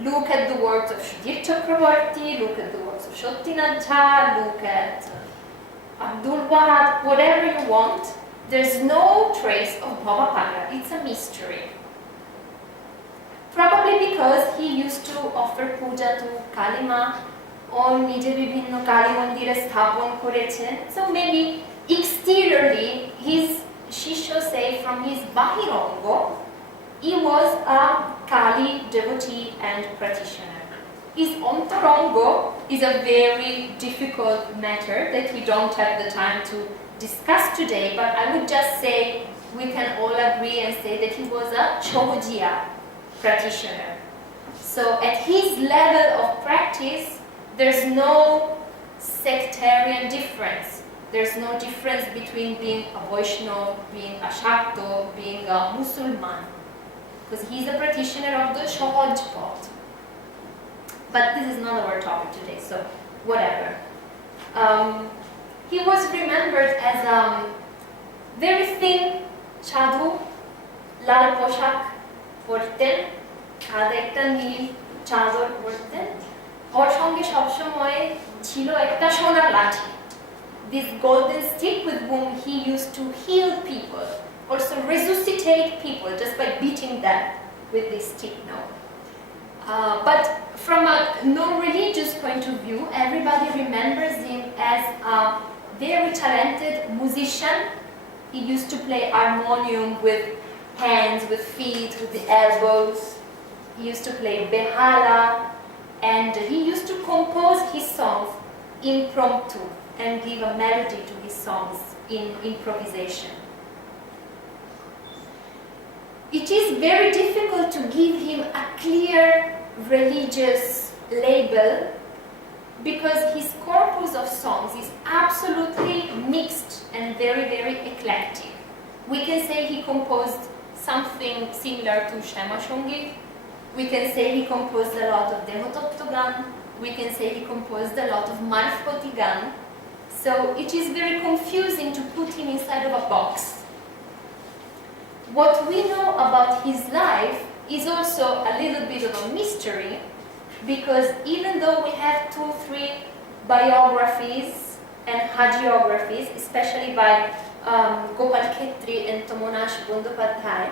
Look at the works of Sudhir Chakravarti, look at the works of Shottinath Jha, look at Abdul Wahab, whatever you want. There's no trace of Bhava Pagla. It's a mystery. Probably because he used to offer puja to Kalima, or নিজে বিভিন্ন কালী মন্দিরে স্থাপন করেছেন. So maybe exteriorly his shishya say from his bahirongo he was a Kali devotee and practitioner. His antarongo is a very difficult matter that we don't have the time to discuss today, but I would just say we can all agree and say that he was a Chojia practitioner. So at his level of practice, there's no sectarian difference. There's no difference between being a Vaishnava, being a Shakto, being a Musulman. Because he's a practitioner of the Shohaj path. But this is not our topic today, so whatever. He was remembered as a very thin sadhu, lal poshak porten, কাঁধে একটা নীল চাদর পরতেন, ওর সঙ্গে সবসময় ছিল একটা সোনার লাঠি. This golden stick with whom he used to heal people, also resuscitate people just by beating them with this stick. No. But from a non-religious point of view, everybody remembers him as a very talented musician. He used to play harmonium with hands, with feet, with the elbows. He used to play behala, and he used to compose his songs impromptu and give a melody to his songs in improvisation. It is very difficult to give him a clear religious label because his corpus of songs is absolutely mixed and very, very eclectic. We can say he composed something similar to Shema Shongit. We can say he composed a lot of Dehotottogan. We can say he composed a lot of Marfpotigan. So it is very confusing to put him inside of a box. What we know about his life is also a little bit of a mystery, because even though we have 2-3 biographies and hagiographies, especially by Gopal Khetri and Tomonash Bandyopadhyay,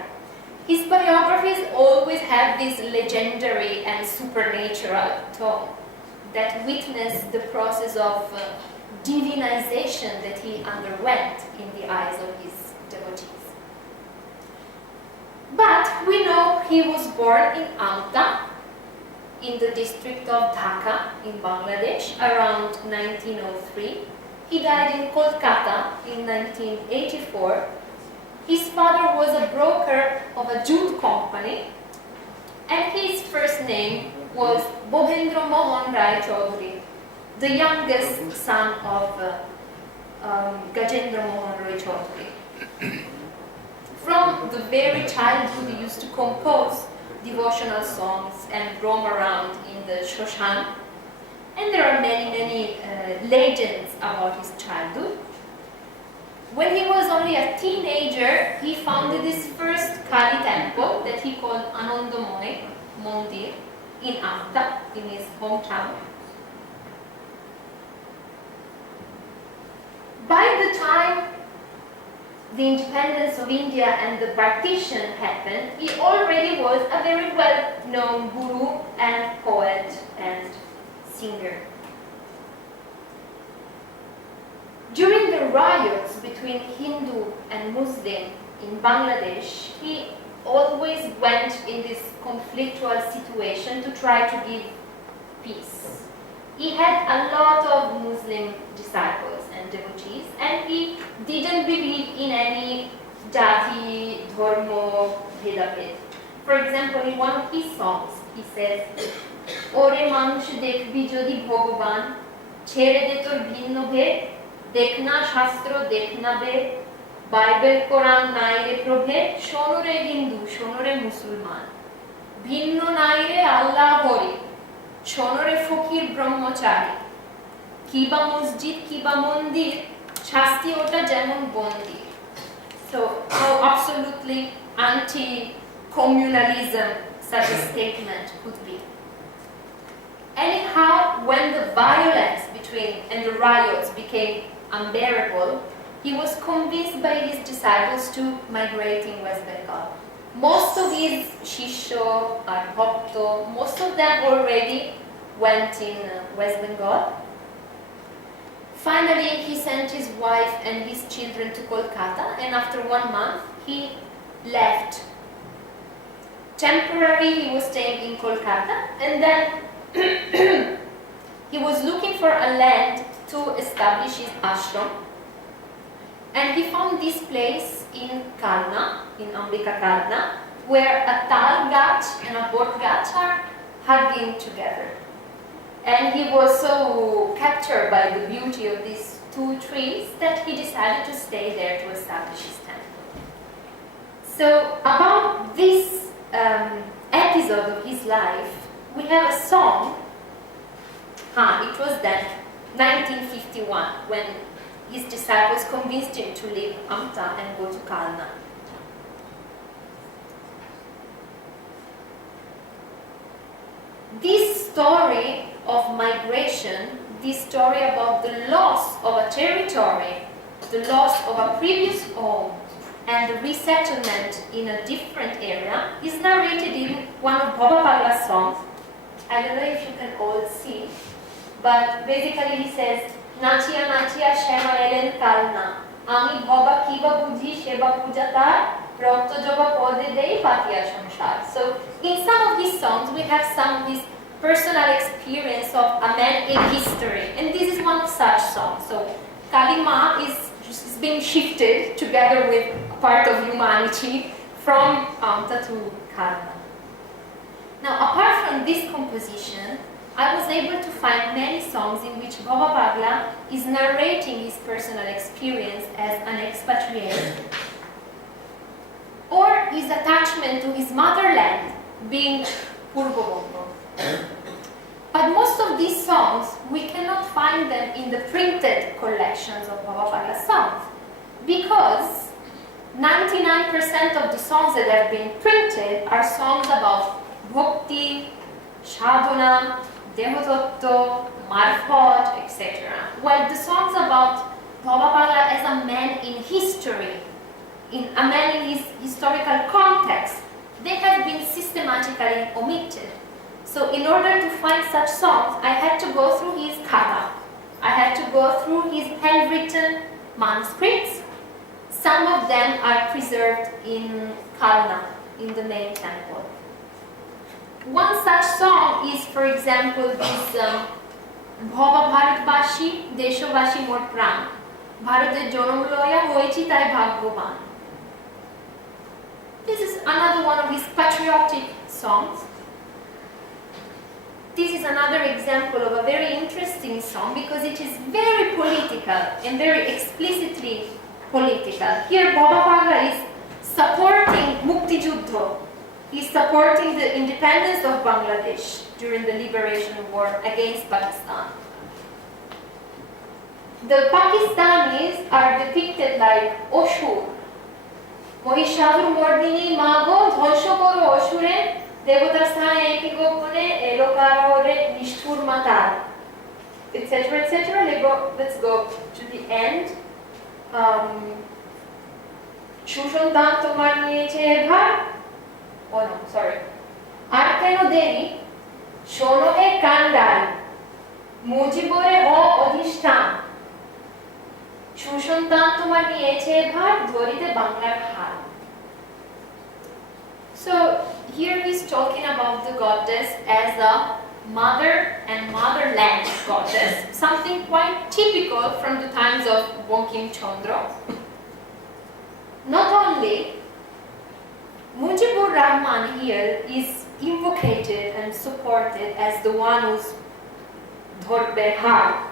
his biographies always have this legendary and supernatural tone that witness the process of divinization that he underwent in the eyes of his devotees. But we know he was born in Amta, in the district of Dhaka in Bangladesh around 1903. He died in Kolkata in 1984. His father was a broker of a jute company, and his first name was Bohendra Mohan Rai Chaudhary, the youngest son of Gajendra Mohan Rai Chaudhary. From the very childhood, he used to compose devotional songs and roam around in the Shoshan. And there are many, many legends about his childhood. When he was only a teenager, he founded his first Kali temple that he called Anandamoy Mandir in Amta, in his hometown. By the time the independence of India and the partition happened, he already was a very well-known guru and poet and singer. During the riots between Hindu and Muslim in Bangladesh, he always went in this conflictual situation to try to give peace. He had a lot of Muslim disciples and devotees, and he didn't believe in any jati, dharma, bhedabhed. For example, in one of his songs, he says, "Ore manush dekhbi jodi bhagavan, chhere de tor bhinno bhed, dekhna shastro dekhna bhed, Bible Quran nai re probhed, shono re Hindu, shono re Musulman, bhinno nai re Allah hori, shono re ফকির ব্রহ্মচারী, কিবা মসজিদ কিবা মন্দির, শাস্তি ওটা যেমন বন্দির." So how absolutely anti-communalism such a statement could be. Anyhow, when the violence and the riots became unbearable, he was convinced by his disciples to migrate in West Bengal. Most of his Shisho and Bhakto, most of them already went in West Bengal. Finally, he sent his wife and his children to Kolkata, and after 1 month, he left. Temporarily, he was staying in Kolkata, and then he was looking for a land to establish his ashram. And he found this place in Kalna, in Ambika Kalna, where a tal gach and a bot gach are hugging together. And he was so captured by the beauty of these two trees that he decided to stay there to establish his temple. So about this episode of his life, we have a song. It was then 1951 when his disciples convinced him to leave Amta and go to Kalna. This story of migration, this story about the loss of a territory, the loss of a previous home, and the resettlement in a different area is narrated in one of Baba Pagla's songs. I don't know if you can all see, but basically he says, "Nachiya nachiya shema elen kalna, ami bhaba kiba budhi sheba puja tar, rokto joba pode dei patiya samsar." So in some of these songs we have some of his personal experience of a man in history, and this is one of such songs. So Kalima is being shifted together with a part of humanity from Amta to Kalna. Now, apart from this composition, I was able to find many songs in which Baba Pagla is narrating his personal experience as an expatriate or his attachment to his motherland being Purbobongo. But most of these songs, we cannot find them in the printed collections of Baba Pagla songs because 99% of the songs that have been printed are songs about bhakti, sadhana, devotatto, marfat, etc. While the songs about Baba Pagla as a man in history, a man in his historical context, they have been systematically omitted. So in order to find such songs, I had to go through his kata. I had to go through his handwritten manuscripts. Some of them are preserved in Kalna, in the main temple. One such song is, for example, this Bhava Bharatbashi, Deshobashi Mor Pran. Bharater Jonam Loya Hoichi Tai Bhagyavan. This is another one of his patriotic songs. This is another example of a very interesting song because it is very political and very explicitly political. Here Baba Pagla is supporting Mukti Juddho. He is supporting the independence of Bangladesh during the liberation war against Pakistan. The Pakistanis are depicted like Oshur. Mohishadur Mordini Mago, Dhonshokoro Oshure, Devotar Sthane Ekigopone, Elokarore Nishtur Matar, etc. etc. Let's go to the end. Shushontan Tomar Niyeche Bhar. Oh no, sorry. Arkeno Devi, Shonohe Kandari, Mujibore Ho Odhishtan, Shushontan Tomar Niyeche Bhar, Dhorite Banglar Har. So here he's talking about the goddess as a mother and motherland goddess, something quite typical from the times of Bankim Chandra. Not only Mujibur Rahman here is invocated and supported as the one who's Dhorbe Har.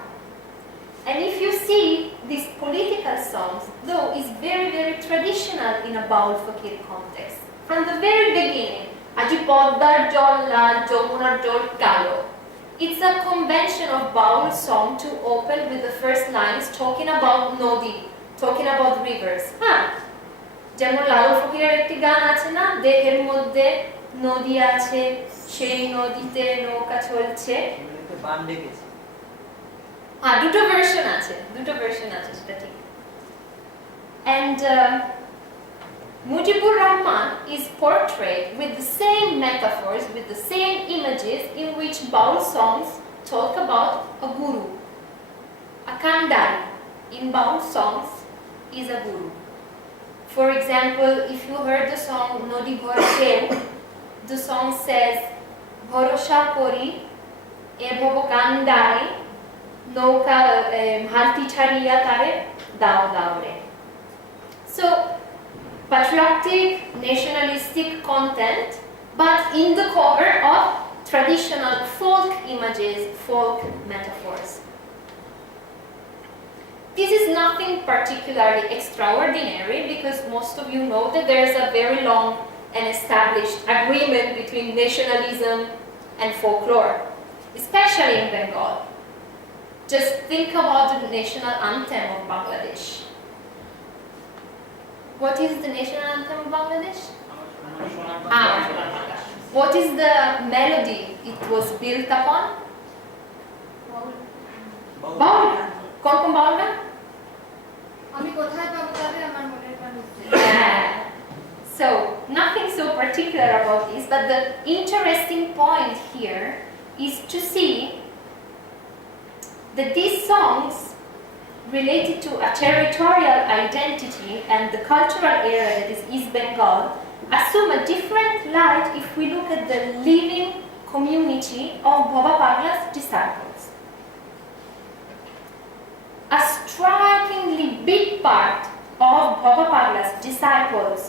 And if you see these political songs, though, is very, very traditional in a Baul Fakir context. From the very beginning, Aji Poddar Jol Lal, Jomunar Jol Kalo. It's a convention of Baul song to open with the first lines talking about Nodi, talking about rivers. যেমন লালন ফকিরের একটি গান আছে না, দেহের মধ্যে নদী আছে, সেই নদীতে নৌকা চলছে। দুটো ভার্সন আছে সেটা ঠিক। And Mujibur Rahman is portrayed with the same metaphors, with the same images in which Baul songs talk about a guru. A kandari in Baul songs is a guru. For example, if you heard the song Nodi Bhorke, the song says, Bhorosha Kori, Ebhobo Kandari, Nouka Halti Chariya Tare, Dao Daure. So, patriotic, nationalistic content, but in the cover of traditional folk images, folk metaphors. This is nothing particularly extraordinary because most of you know that there is a very long and established agreement between nationalism and folklore, especially in Bengal. Just think about the national anthem of Bangladesh. What is the national anthem of Bangladesh? What is the melody it was built upon? Baul. Kon baul na? So, nothing so particular about this, but the interesting point here is to see that these songs related to a territorial identity and the cultural area that is East Bengal assume a different light if we look at the living community of Baba Pagla's disciples. A strikingly big part of Baba Pagla's disciples,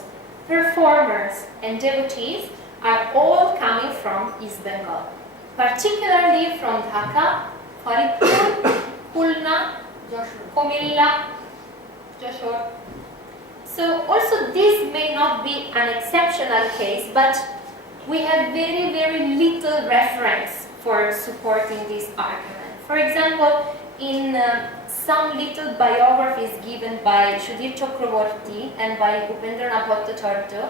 performers and devotees are all coming from East Bengal. particularly from Dhaka, Faridpur, Khulna, Komilla, Jashore. So also this may not be an exceptional case, but we have very, very little reference for supporting this argument. For example, in some little biographies given by Sudhir Chakraborty and by Upendranath Bhattacharya,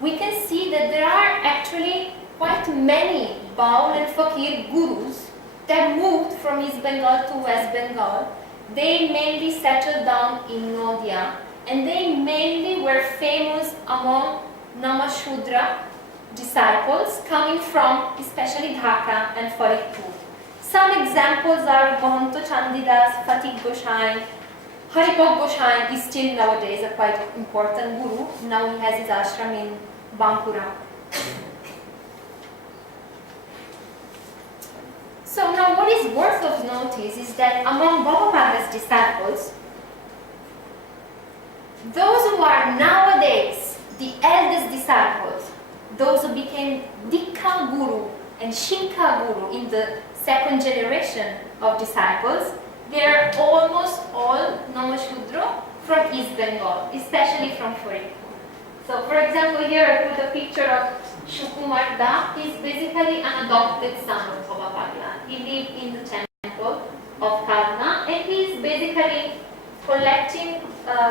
we can see that there are actually quite many Baul and Fakir gurus that moved from East Bengal to West Bengal. They mainly settled down in Nadia, and they mainly were famous among Namashudra disciples coming from especially Dhaka and Faridpur. Some examples are Mahanto Chandidas, Fatik Goshain, Haripok Goshain is still nowadays a quite important guru. Now he has his ashram in Bankura. So now what is worth of notice is that among Baba Pagla's disciples, those who are nowadays the eldest disciples, those who became Dikha Guru and Shinka Guru in the second generation of disciples, they are almost all Namashudra from East Bengal, especially from Faridpur. So for example, here I put a picture of Shukumar Da. He is basically an adopted son of Baba Pagla. He lived in the temple of Kalna, and he is basically collecting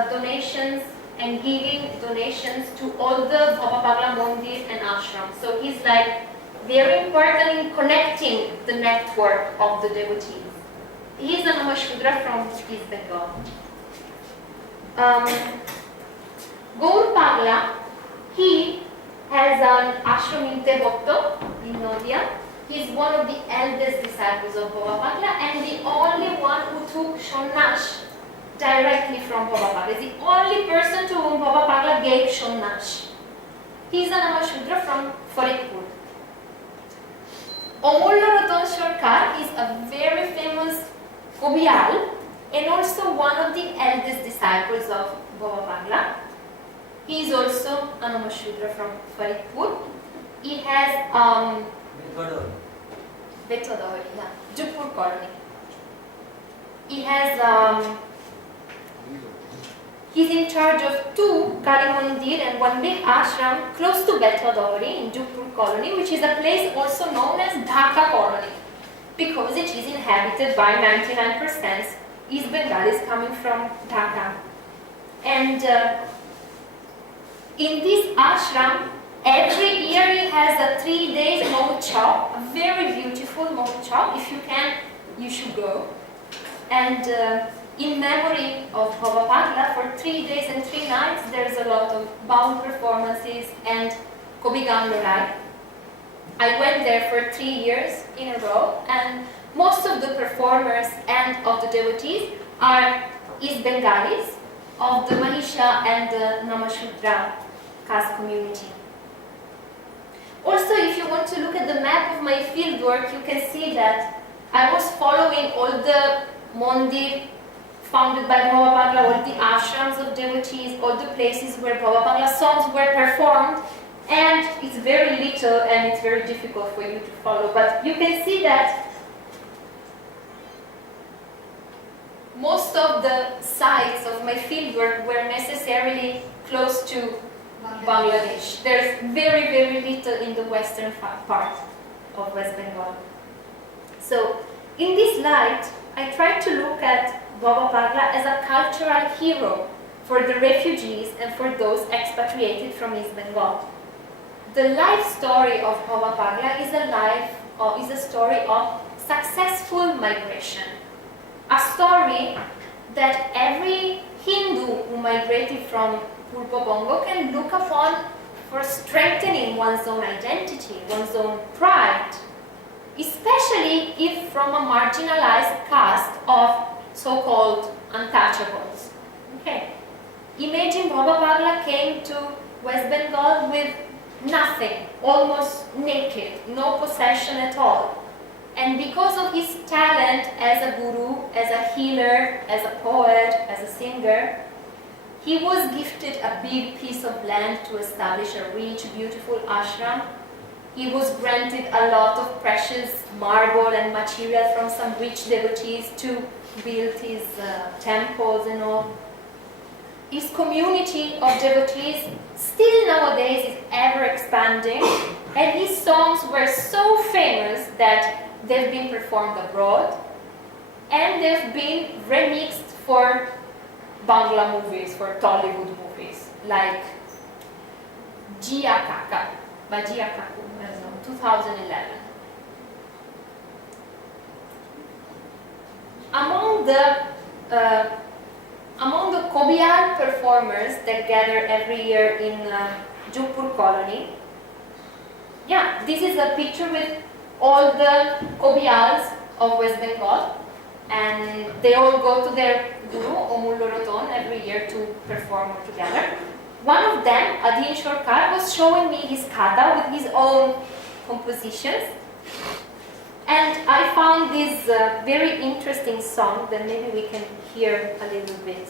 donations and giving donations to all the Baba Pagla Mandir and ashram. So he's like very important in connecting the network of the devotees. He is a Namashudra from East Bengal. Gaur Pagla, he has an ashram in Tebokto in Nadia. He is one of the eldest disciples of Baba Pagla and the only one who took Shonnash directly from Baba Pagla. He is the only person to whom Baba Pagla gave Shonnash. He is a Namashudra from Faridpur. Omulya Ratan Sarkar is a very famous Kobiyal and also one of the eldest disciples of Baba Pagla. He is also a Namashudra from Faridpur. He has Betodori, Jupur colony. He has he's in charge of 2 Kali Mandir and 1 big ashram close to Betodori in Jupur colony, which is a place also known as Dhaka colony because it is inhabited by 99% East Bengalis coming from Dhaka. And in this ashram, every year he has a 3-day Mohotshav, a very beautiful Mohotshav. If you can, you should go. And in memory of Baba Pagla, for 3 days and 3 nights, there's a lot of Baul performances and Kobigan Lorai. I went there for 3 years in a row, and most of the performers and of the devotees are East Bengalis of the Mahisha and the Namashudra caste community. Also, if you want to look at the map of my fieldwork, you can see that I was following all the mandir founded by Baba Pagla, all the ashrams of devotees, all the places where Baba Pagla songs were performed, and it's very little and it's very difficult for you to follow, but you can see that most of the sites of my fieldwork were necessarily close to Bangladesh. There's very, very little in the western part of West Bengal. So, in this light, I tried to look at Baba Pagla as a cultural hero for the refugees and for those expatriated from East Bengal. The life story of Baba Pagla is a story of successful migration. A story that every Hindu who migrated from Purba Bongo can look upon for strengthening one's own identity, one's own pride, especially if from a marginalized caste of so-called untouchables. Okay. Imagine Baba Pagla came to West Bengal with nothing, almost naked, no possession at all. And because of his talent as a guru, as a healer, as a poet, as a singer, he was gifted a big piece of land to establish a rich, beautiful ashram. He was granted a lot of precious marble and material from some rich devotees to build his temples and all. His community of devotees still nowadays is ever expanding, and his songs were so famous that they've been performed abroad and they've been remixed for Bangla movies, for Tollywood movies, like Jia Kaka by Jia Kaku, 2011. Among the Kobial performers that gather every year in Jupur colony, yeah, this is a picture with all the Kobials of West Bengal, and they all go to their guru, Omuloroton, every year to perform together. One of them, Adin Shorkar, was showing me his kata with his own compositions, and I found this very interesting song that maybe we can hear a little bit.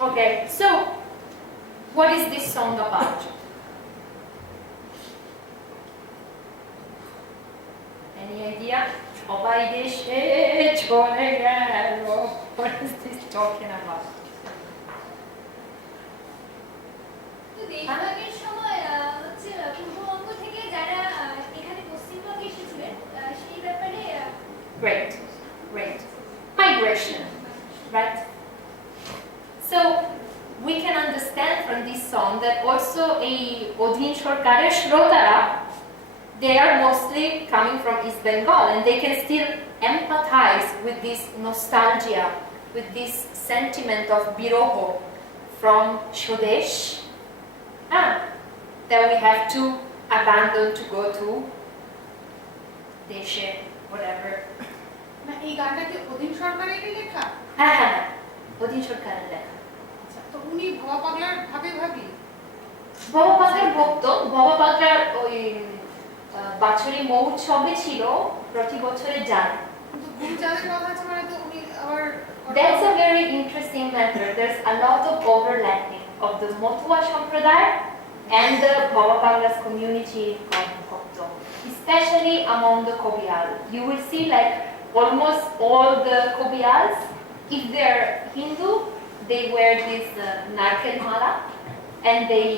Okay, so what is this song about? Any idea? What is this talking about? দেশভাগের সময় হচ্ছে পূর্ববঙ্গ থেকে যারা এখানে পশ্চিমবঙ্গে এসেছিলেন সেই ব্যাপারে Great. Migration, right? So we can understand from this song that also a Odhin Shorkarer Shrotara, they are mostly coming from East Bengal, and they can still empathize with this nostalgia, with this sentiment of biroho from Shodesh, that we have to abandon to go to Deshe, whatever. এই গানটা কি অধীন সরকারেরই লেখা? হ্যাঁ, অধীন সরকারের লেখা। তো উনি ভবা পাগলার ভাবি ভবা পাগলার ভক্ত। ভবা পাগলার ওই বাৎসরিক মহোৎসবে ছিল, প্রতি বছরে যান। কিন্তু গুরু যাদের কথা আছে মানে তো উনি আবার That's a very interesting matter. There's a lot of overlapping of the Motua Sampradaya and the Baba Pagla's community of Bhakta, especially among the Kobial. You will see like almost all the Kobials, if they're Hindu, they wear this Narkel Mala, and they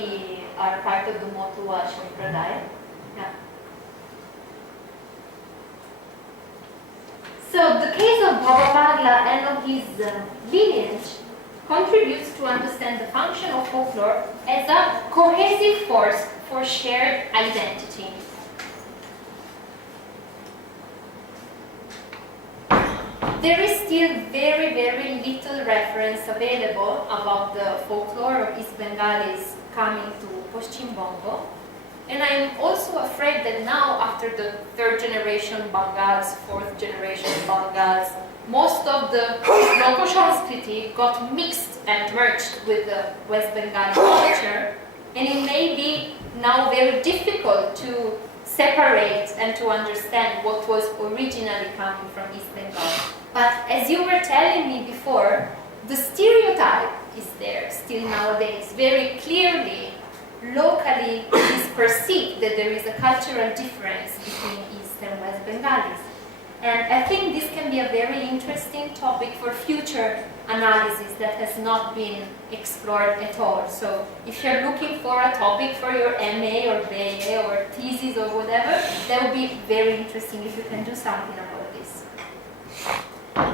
are part of the Motua Sampradaya. Yeah. So the case of Baba Pagla and of his lineage contributes to understand the function of folklore as a cohesive force for shared identity. There is still very, very little reference available about the folklore of East Bengalis coming to Paschim Bongo. And I'm also afraid that now, after the third generation Bangals, fourth generation Bangals, most of the local Sanskriti got mixed and merged with the West Bengali culture, and it may be now very difficult to separate and to understand what was originally coming from East Bengal. But as you were telling me before, the stereotype is there still nowadays. Very clearly, locally, it is perceived that there is a cultural difference between East and West Bengalis. And I think this can be a very interesting topic for future analysis that has not been explored at all. So if you're looking for a topic for your MA or BA or thesis or whatever, that would be very interesting if you can do something about this.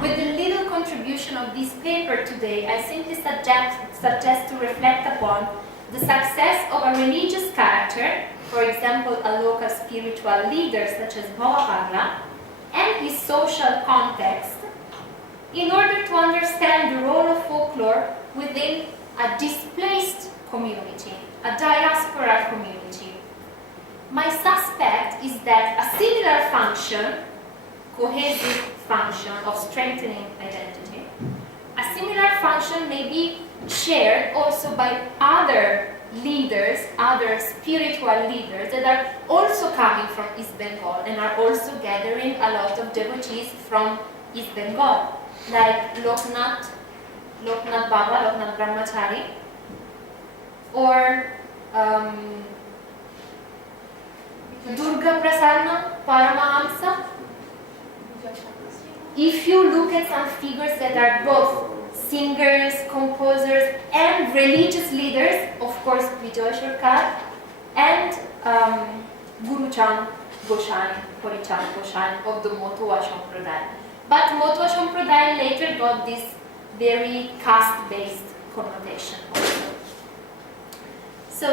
With the little contribution of this paper today, I simply suggest to reflect upon the success of a religious character, for example, a local spiritual leader such as Baba Pagla, and his social context, in order to understand the role of folklore within a displaced community, a diaspora community. My suspect is that a similar function, cohesive function of strengthening identity, a similar function may be shared also by other leaders, other spiritual leaders that are also coming from East Bengal and are also gathering a lot of devotees from East Bengal, like Loknath Baba, Loknath Brahmachari, or Durga Prasanna Paramahamsa. If you look at some figures that are both singers, composers, and religious leaders, of course Vijay Sarkar and Guru Chand Goshain, Horichand Goshain of the Motua Sampradaya. But Motua Sampradaya later got this very caste-based connotation also. So,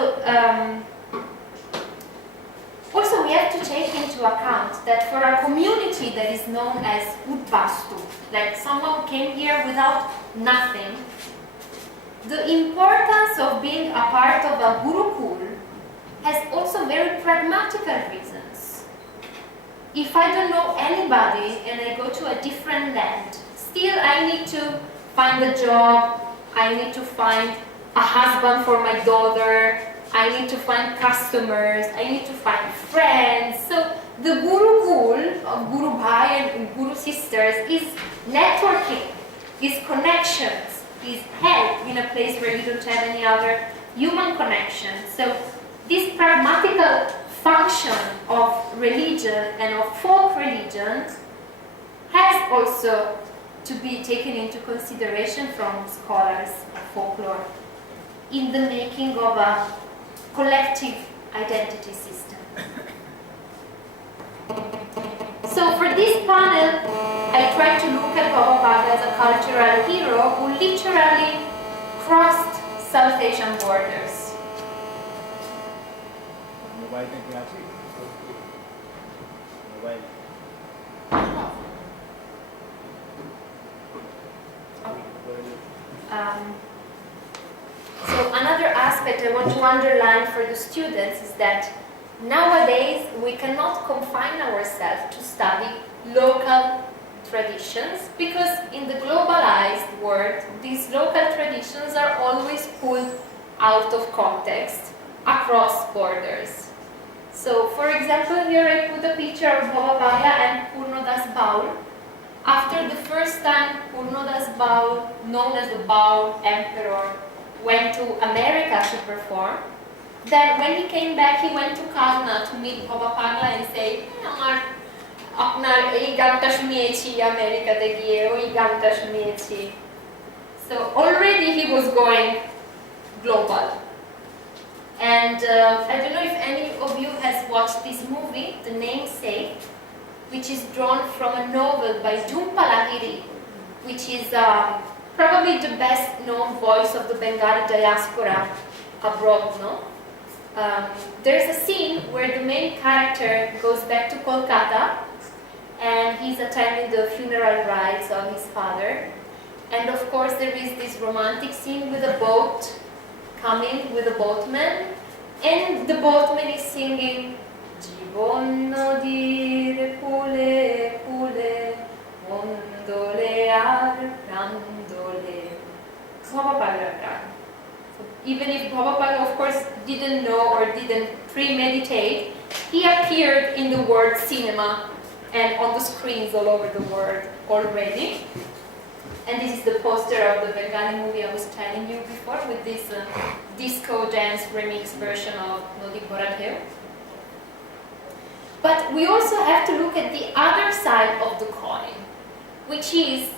also we have to take into account that for a community that is known as Udbastu, like someone who came here without nothing, the importance of being a part of a Gurukul has also very pragmatical reasons. If I don't know anybody and I go to a different land, still I need to find a job, I need to find a husband for my daughter, I need to find customers, I need to find friends. So the Gurukul of Guru Bhai and Guru Sisters is networking, is connections, is help in a place where you don't have any other human connection. So this pragmatical function of religion and of folk religion has also to be taken into consideration from scholars of folklore in the making of a collective identity system. So for this panel, I tried to look at Baba Pagla as a cultural hero who literally crossed South Asian borders. So another aspect I want to underline for the students is that nowadays we cannot confine ourselves to study local traditions, because in the globalized world these local traditions are always pulled out of context across borders. So for example, here I put a picture of Baba Pagla and Purnodas Baul. After the first time Purnodas Baul, known as the Baul Emperor, went to America to perform, then when he came back, he went to Kalna to meet Baba Pagla and say, আপনার এই গানটা শুনিয়েছি আমেরিকাতে গিয়ে, ওই গানটা শুনিয়েছি. So already he was going global. And I don't know if any of you has watched this movie, The Namesake, which is drawn from a novel by Jhumpa Lahiri, which is probably the best known voice of the Bengali diaspora abroad, no? There's a scene where the main character goes back to Kolkata and he's attending the funeral rites of his father. And of course there is this romantic scene with a boat coming with a boatman, and the boatman is singing Jibon nodir kule kule mondole ar prandole. Baba Pagla premeditate, he appeared in the word cinema and on the screens all over the world already. And this is the poster of the Bengali movie I was telling you before, with this disco dance remix version of Nodi Bhora Dheu. But we also have to look at the other side of the coin, which is,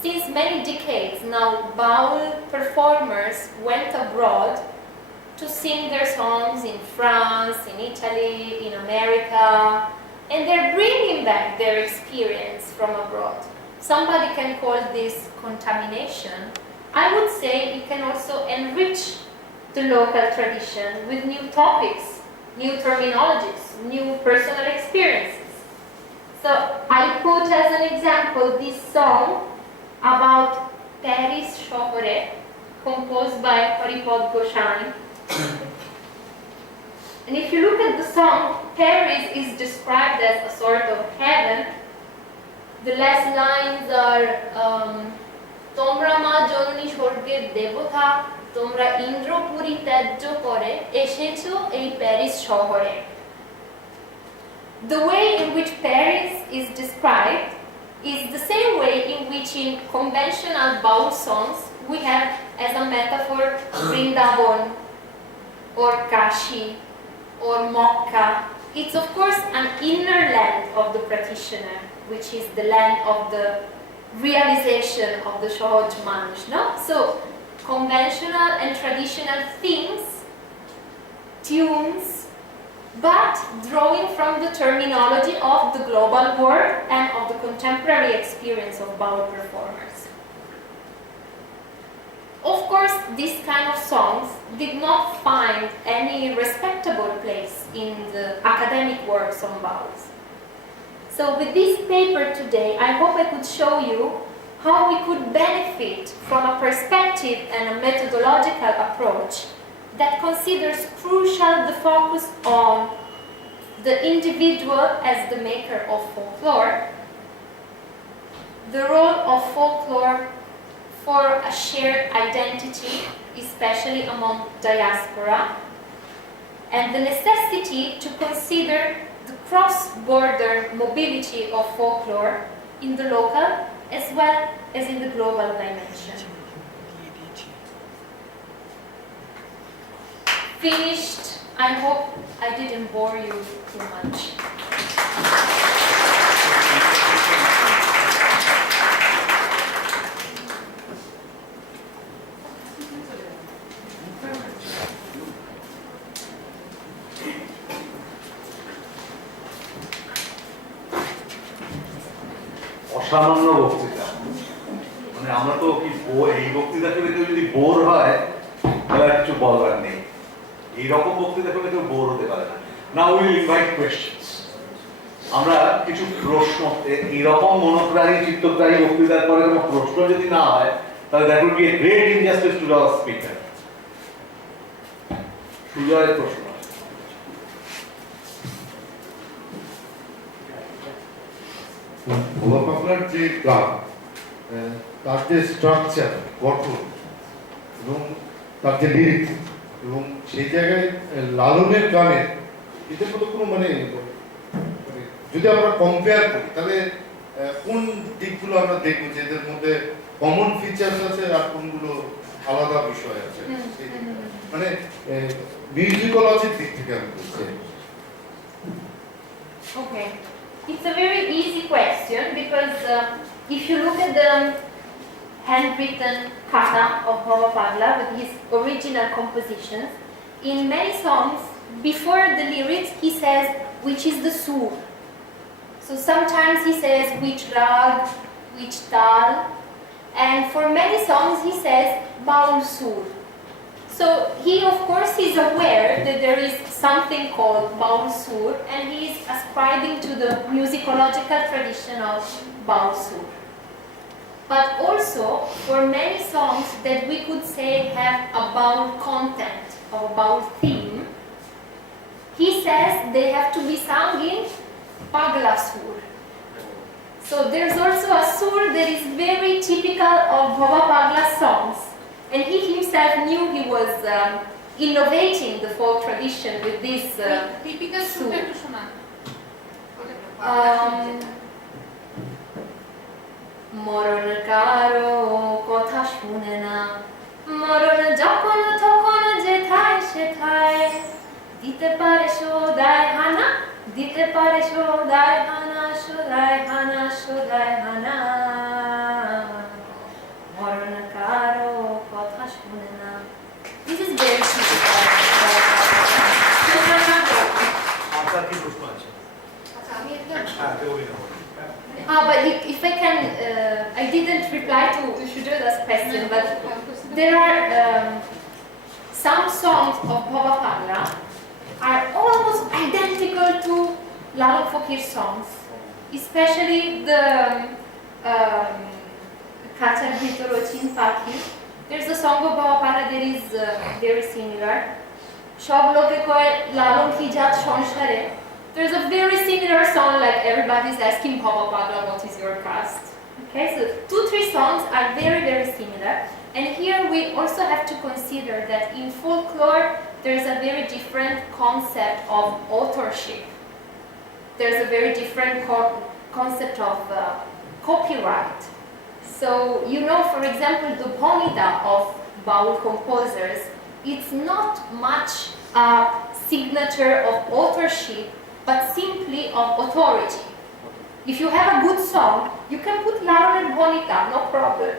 since many decades now, Baul performers went abroad to sing their songs in France, in Italy, in America, and they're bringing back their experience from abroad. Somebody can call this contamination. I would say it can also enrich the local tradition with new topics, new terminologies, new personal experiences. So I put as an example this song about Paris Shohore, composed by Haripad Goswami. And if you look at the song, Paris is described as a sort of heaven. The last lines are Tomra ma jononi shorger devota, tomra indro puri tejjo kore, eshecho ei Paris shohore. The way in which Paris is described is the same way in which in conventional Baul songs we have as a metaphor Vrindavan or Kashi or Mokka. It's of course an inner land of the practitioner, which is the land of the realization of the Shohoj Manush, no? So conventional and traditional themes, tunes, but drawing from the terminology of the global world and of the contemporary experience of Baul performers. Of course, these kind of songs did not find any respectable place in the academic works on Bauls. So with this paper today, I hope I could show you how we could benefit from a perspective and a methodological approach that considers crucial the focus on the individual as the maker of folklore, the role of folklore for a shared identity, especially among diaspora, and the necessity to consider the cross-border mobility of folklore in the local as well as in the global dimension. Finished. I hope I didn't bore you too much. অসামান্য বক্তৃতা, মানে আমরা তো কি এই বক্তৃতা করে কেউ যদি বোর হয় তাহলে আর কিছু বলবার নেই। এইরকম বক্তৃতা করে কেউ বোর হতে পারে না। Now will invite questions. আমরা কিছু প্রশ্ন, এইরকম মনোগ্রাহী চিত্তগ্রাহী বক্তৃতার পরে কোনো প্রশ্ন যদি না হয় তাহলে that will be a great injustice to our speaker. সুজয়ের প্রশ্ন। ভোলা পাগলার যে গান, তার যে স্ট্রাকচার, গঠন এবং তার যে লিরিক্স এবং সেই জায়গায় লালনের গানের এদের মতো কোনো মানে যদি আমরা কম্পেয়ার করি তাহলে কোন দিকগুলো আমরা দেখবো যে এদের মধ্যে কমন ফিচার্স আছে আর কোনগুলো আলাদা বিষয় আছে, মানে মিউজিকোলজির দিক থেকে আমি বলছি। Okay. It's a very easy question because if you look at the handwritten kata of Bhava Pagla with his original compositions, in many songs, before the lyrics, he says which is the sur. So sometimes he says which rag, which tal, and for many songs he says baul sur. So he, of course, is aware that there is something called Baul Sur, and he is ascribing to the musicological tradition of Baul Sur. But also, for many songs that we could say have a Baul content or a Baul theme, he says they have to be sung in Pagla Sur. So there's also a sur that is very typical of Bhava Pagla songs. And he himself knew he was innovating the folk tradition with this typical soup. সুপটা একটু শোনা মরণ কারো কথা শুনে না, মরণ যখন তখন যেথায় সেথায় দিতে পারে সদায় হানা, দিতে পারে সদায় হানা, সদায় হানা, সদায় হানা। মরণ কারো কথা শুনে না। This is very typical. আপনার কি প্রশ্ন আছে? আচ্ছা আমি একদম হ্যাঁ দেবই না। But if I can, I didn't reply to Shujoda's question, but there are some songs of Baba Pagla are almost identical to Lalong Fakir songs, especially the Kachar Bhitoro Chin Pakhi. There's a song of Baba Pagla that is very similar. Shob loke koy Lalong ki jat sonshare. There's a very similar song, like everybody's asking Baba Pagla, what is your caste? Okay, so 2-3 songs are very, very similar. And here we also have to consider that in folklore, there's a very different concept of authorship. There's a very different concept of copyright. So, you know, for example, the Bhonida of Baul composers, it's not much a signature of authorship, but simply of authority. If you have a good song, you can put Laron and Bonita, no problem.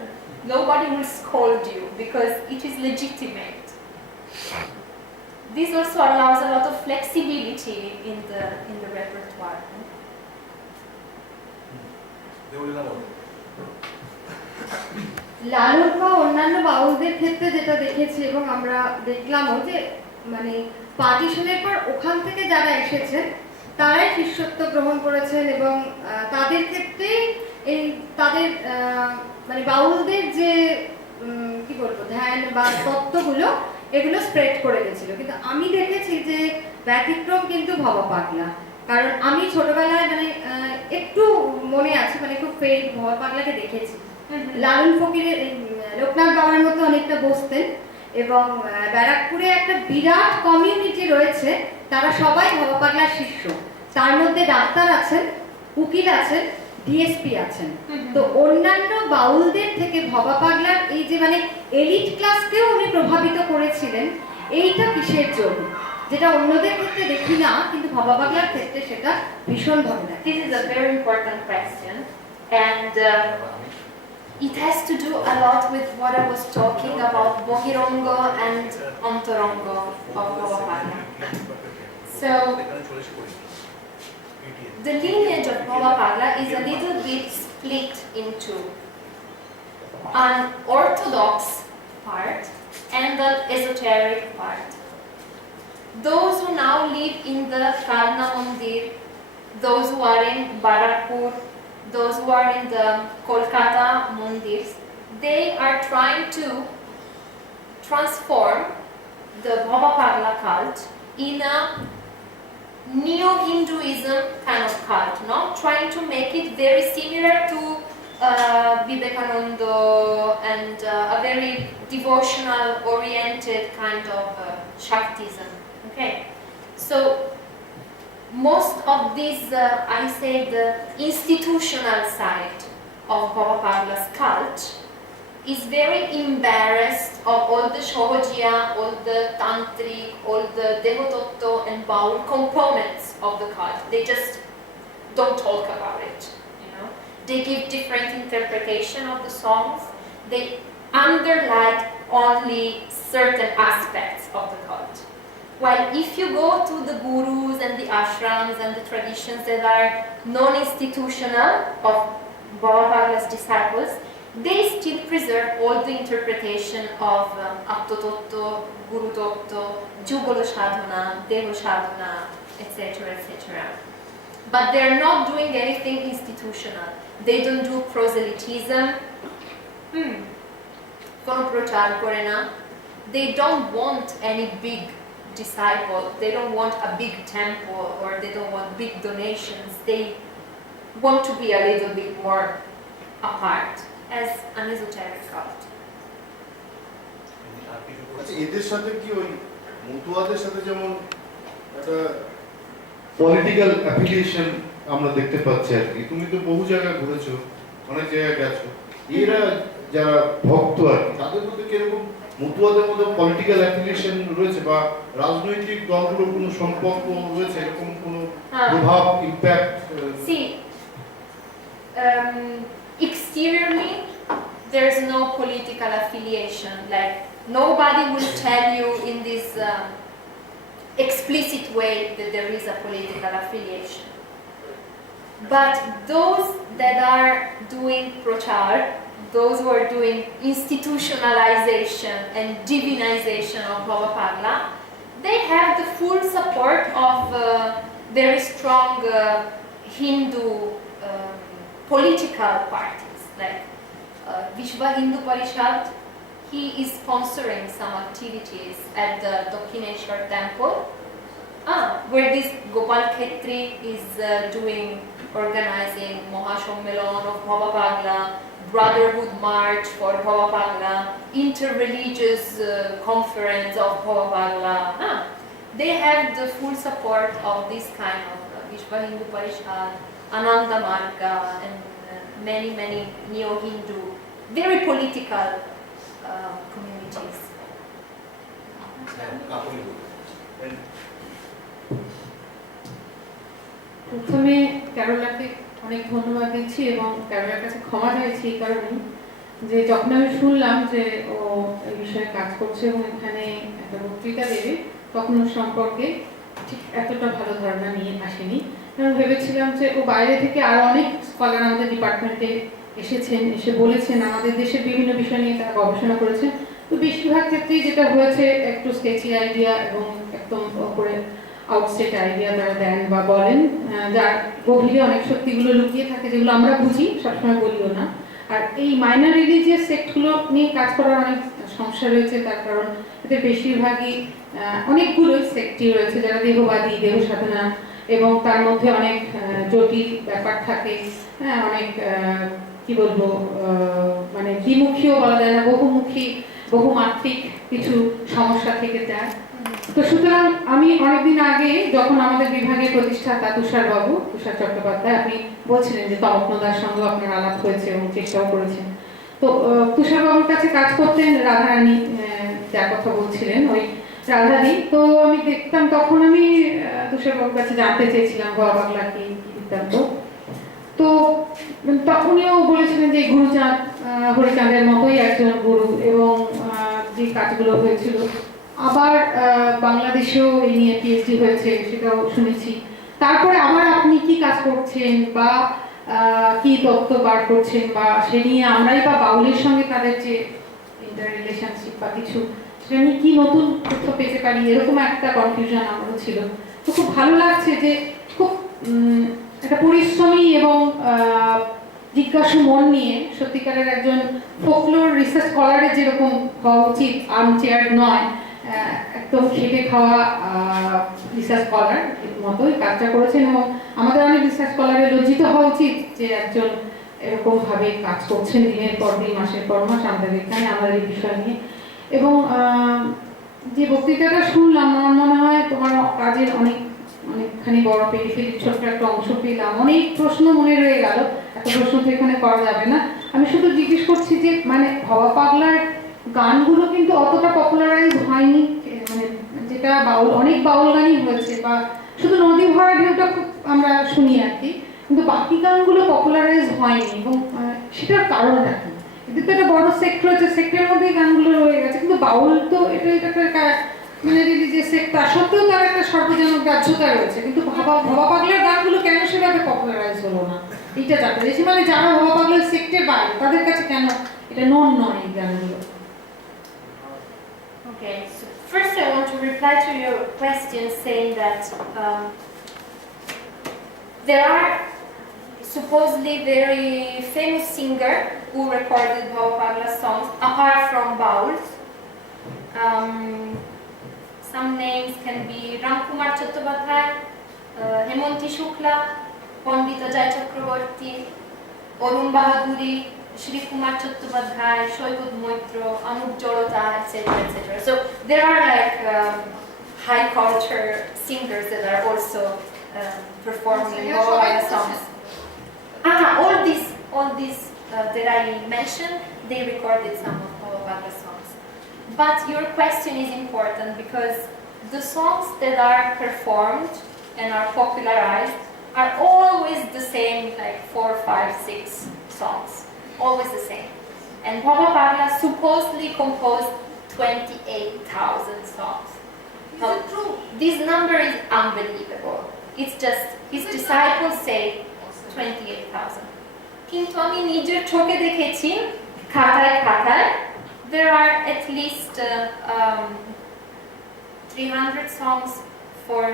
Nobody will scold you because it is legitimate. This also allows a lot of flexibility in the repertoire. দেবই না বলো। লালন বা অন্যান্য বাউলদের ক্ষেত্রে যেটা দেখেছি এবং আমরা দেখলামও যে মানে পার্টিশনের পর ওখান থেকে যারা এসেছেন তারাই শিষ্যত্ব গ্রহণ করেছেন এবং তাদের ক্ষেত্রে এই তাদের মানে বাউলদের যে কি বলবো ধ্যান বা তত্ত্বগুলো এগুলো স্প্রেড করে গেছিল। কিন্তু আমি দেখেছি যে ব্যতিক্রম কিন্তু ভবা পাগলা, কারণ আমি ছোটবেলায় মানে একটু মনে আছে মানে খুব ফেল ভবা পাগলাকে দেখেছি। লালন ফকিরের লোকনাথ বাবার মতো অনেকটা বসতেন এবং ব্যারাকপুরে একটা বিরাট কমিউনিটি রয়েছে, তারা সবাই ভবা পাগলার শিষ্য। তার মধ্যে ডাক্তার আছেন, উকিল আছেন, ডিএসপি আছেন। তো অন্যান্য বাউলদের থেকে ভবা পাগলার এই যে মানে এলিট ক্লাসকেও উনি প্রভাবিত করেছিলেন, এইটা কিসের জন্য যেটা অন্যদের ক্ষেত্রে দেখি না, কিন্তু ভবা পাগলার ক্ষেত্রে সেটা ভীষণ ভাবে দেখি। This is a very important question, and it has to do a lot with what I was talking about Bohirongo and Antorongo of Baba Pagla. So, the lineage of Baba Pagla is a little bit split into an orthodox part and an esoteric part. Those who now live in the Kalna Mandir, those who are in Barakpur, those who are in the Kolkata Mandirs, they are trying to transform the Baba Pagla cult in a Neo-Hinduism kind of cult, no? Trying to make it very similar to Vivekananda and a very devotional oriented kind of Shaktism. Okay, so most of this, I say, the institutional side of Baba Pagla's cult is very embarrassed of all the Shohojiya, all the Tantric, all the Devototto and Baul components of the cult. They just don't talk about it, you know. They give different interpretation of the songs. They underline only certain aspects of the cult. While if you go to the gurus and the ashrams and the traditions that are non-institutional of Baba Pagla's disciples, they still preserve all the interpretation of Aptototto, Gurutotto, Jubolo Sadhana, Devo Sadhana, etc., etc. But they're not doing anything institutional. They don't do proselytism. Kono prochar kore na. They don't want any big disciple. They don't want a big temple or they don't want big donations. They want to be a little bit more apart as an esoteric cult. আচ্ছা এদের সাথে কি ওই মতুয়াদের সাথে যেমন একটা political affiliation আমরা দেখতে পাচ্ছি আর কি। তুমি তো বহু জায়গায় ঘুরেছো, অনেক জায়গায় গেছো, এরা যারা ভক্ত আর কি তাদের মধ্যে কিরকম মতুয়াদের মধ্যে পলিটিক্যাল অ্যাফিলিয়েশন রয়েছে বা রাজনৈতিক দলগুলোর কোনো সম্পর্ক রয়েছে, এরকম কোনো প্রভাব impact? See, exteriorly, there's no political affiliation. Like, nobody will tell you in this explicit way that there is a political affiliation. But those that are doing prochar, those who are doing institutionalization and divinization of Baba Pagla, they have the full support of very strong Hindu political parties, like Vishwa Hindu Parishad. He is sponsoring some activities at the Dakshineshwar temple, where this Gopal Khetri is organizing Mahashommelon of Baba Pagla, Brotherhood March for Baba Pagla, inter-religious conference of Baba Pagla. They have the full support of this kind of Vishwa Hindu Parishad, Ananda Marga, and many neo-Hindu, very political communities. প্রথমে ক্যারোলাকে অনেক ধন্যবাদ দিচ্ছি এবং ক্যারোলার কাছে ক্ষমা চাইছি এই কারণে যে যখন আমি শুনলাম যে ও এই বিষয়ে কাজ করছে এবং এখানে একটা বক্তৃতা দেবে, তখন ওর সম্পর্কে ঠিক এতটা ভালো ধারণা নিয়ে আসেনি। কারণ ভেবেছিলাম যে ও বাইরে থেকে আরও অনেক স্কলার আমাদের ডিপার্টমেন্টে এসেছেন, এসে বলেছেন, আমাদের দেশের বিভিন্ন বিষয় নিয়ে তারা গবেষণা করেছেন। তো বেশিরভাগ ক্ষেত্রেই যেটা হয়েছে একটু স্কেচি আইডিয়া এবং একদম ওপরে আউটসেট আইডিয়া তারা দেন বা বলেন, যার গভীরে অনেক শক্তিগুলো লুকিয়ে থাকে যেগুলো আমরা বুঝি, সবসময় বলিও না। আর এই মাইনর রিলিজিয়াস সেক্টগুলো নিয়ে কাজ করার অনেক সমস্যা রয়েছে, তার কারণ এদের বেশিরভাগই অনেকগুলোই সেক্টই রয়েছে যারা দেহবাদী, দেহ সাধনা, এবং তার মধ্যে অনেক জটিল ব্যাপার থাকে, অনেক কি বলবো মানে দ্বিমুখীও বলা যায় না, বহুমুখী বহুমাত্রিক কিছু সমস্যা থেকে যায়। তো সুতরাং আমি অনেকদিন আগে যখন আমাদের বিভাগের প্রতিষ্ঠাতা তুষার চট্টোপাধ্যায়, আপনি বলছিলেন যে তমকনদার সঙ্গে আপনার আলাপ হয়েছে এবং চেষ্টাও করেছেন, তো তুষার বাবুর কাছে কাজ করতেন রাধারানী, যার কথা বলছিলেন ওই রাধাদি। তো আমি দেখতাম, তখন আমি তুষার বাবুর কাছে জানতে চেয়েছিলাম বাবা বাংলা কি বৃত্তান্ত। তো তখনও বলেছিলেন যে গুরুচাঁদ হরিচাঁদের মতোই একজন গুরু, এবং যে কাজগুলো হয়েছিল, আবার বাংলাদেশেও এই নিয়ে পিএইচডি হয়েছে সেটাও শুনেছি। তারপরে আবার আপনি কি কাজ করছেন বা কি তত্ত্ব বার করছেন বা সে নিয়ে আমরাই বা বাউলের সঙ্গে তাদের যে ইন্টার রিলেশনশিপ বা কিছু, সেটা নিয়ে কি নতুন তথ্য পেতে পারি, এরকম একটা কনফিউশন আমারও ছিল। তো খুব ভালো লাগছে যে খুব একটা পরিশ্রমী এবং জিজ্ঞাসু মন নিয়ে সত্যিকারের একজন ফোকলোর রিসার্চ স্কলারের যেরকম হওয়া উচিত, আর্মচেয়ার নয়, একদম খেটে খাওয়া রিসার্চ স্কলার মতোই কাজটা করেছেন। এবং আমাদের অনেক রিসার্চ স্কলারের লজ্জিত হওয়া উচিত যে একজন এরকম ভাবে কাজ করছেন দিনের পর দিন, মাসের পর মাস আমাদের এখানে আমাদের এই বিষয় নিয়ে। এবং যে বক্তৃতাটা শুনলাম, আমার মনে হয় তোমার কাজের অনেকখানি বড় পেরিফেরি ছোট্ট একটা অংশ পেলাম। অনেক প্রশ্ন মনে রয়ে গেল, এত প্রশ্ন তো এখানে করা যাবে না। আমি শুধু জিজ্ঞেস করছি যে মানে ভবা পাগলার গানগুলো কিন্তু অতটা পপুলারাইজ হয়নি, মানে যেটা বাউল, অনেক বাউল গানই হয়েছে, বা শুধু নদী ভরা ঢেউটা খুব আমরা শুনি আর কি, কিন্তু বাকি গানগুলো পপুলারাইজ হয়নি। এবং সেটার কারণটা কি? এদের তো একটা বড় সেক্টর আছে, সেক্টরের মধ্যেই গানগুলো রয়ে গেছে, কিন্তু বাউল তো এটা একটা মানে রিলিজিয়াস সেক্ট, তার সত্ত্বেও তার একটা সর্বজনক গ্রাহ্যতা রয়েছে, কিন্তু ভবা পাগলার গানগুলো কেন সেভাবে পপুলারাইজ হলো না, এইটা জানতে চাইছি। মানে যারা ভবা পাগলার সেক্টের বাইরে, তাদের কাছে কেন এটা নন নয় এই গানগুলো? Okay, so first I want to reply to your question saying that there are supposedly very famous singer who recorded Baba Pagla songs apart from bauls. Some names can be Ramkumar Chattopadhyay, Hemonti Shukla, Pandita Jai Chakraborty, Arun Bahaduri, Shri Kumar Chattopadhyay, Shoibod Moitro, Anup Jorota, etc., etc. So there are like high culture singers that are also performing Baba Bangla songs. All these that I mentioned, they recorded some of Baba Bangla songs. But your question is important because the songs that are performed and are popularized are always the same, like 4, 5, 6 songs, always the same. And Baba Bangla supposedly composed 28,000 songs. Is it true? This number is unbelievable. It's just his disciples say 28,000. কিন্তু আমি নিজের চোখে দেখেছি খাতায় there are at least 300 songs for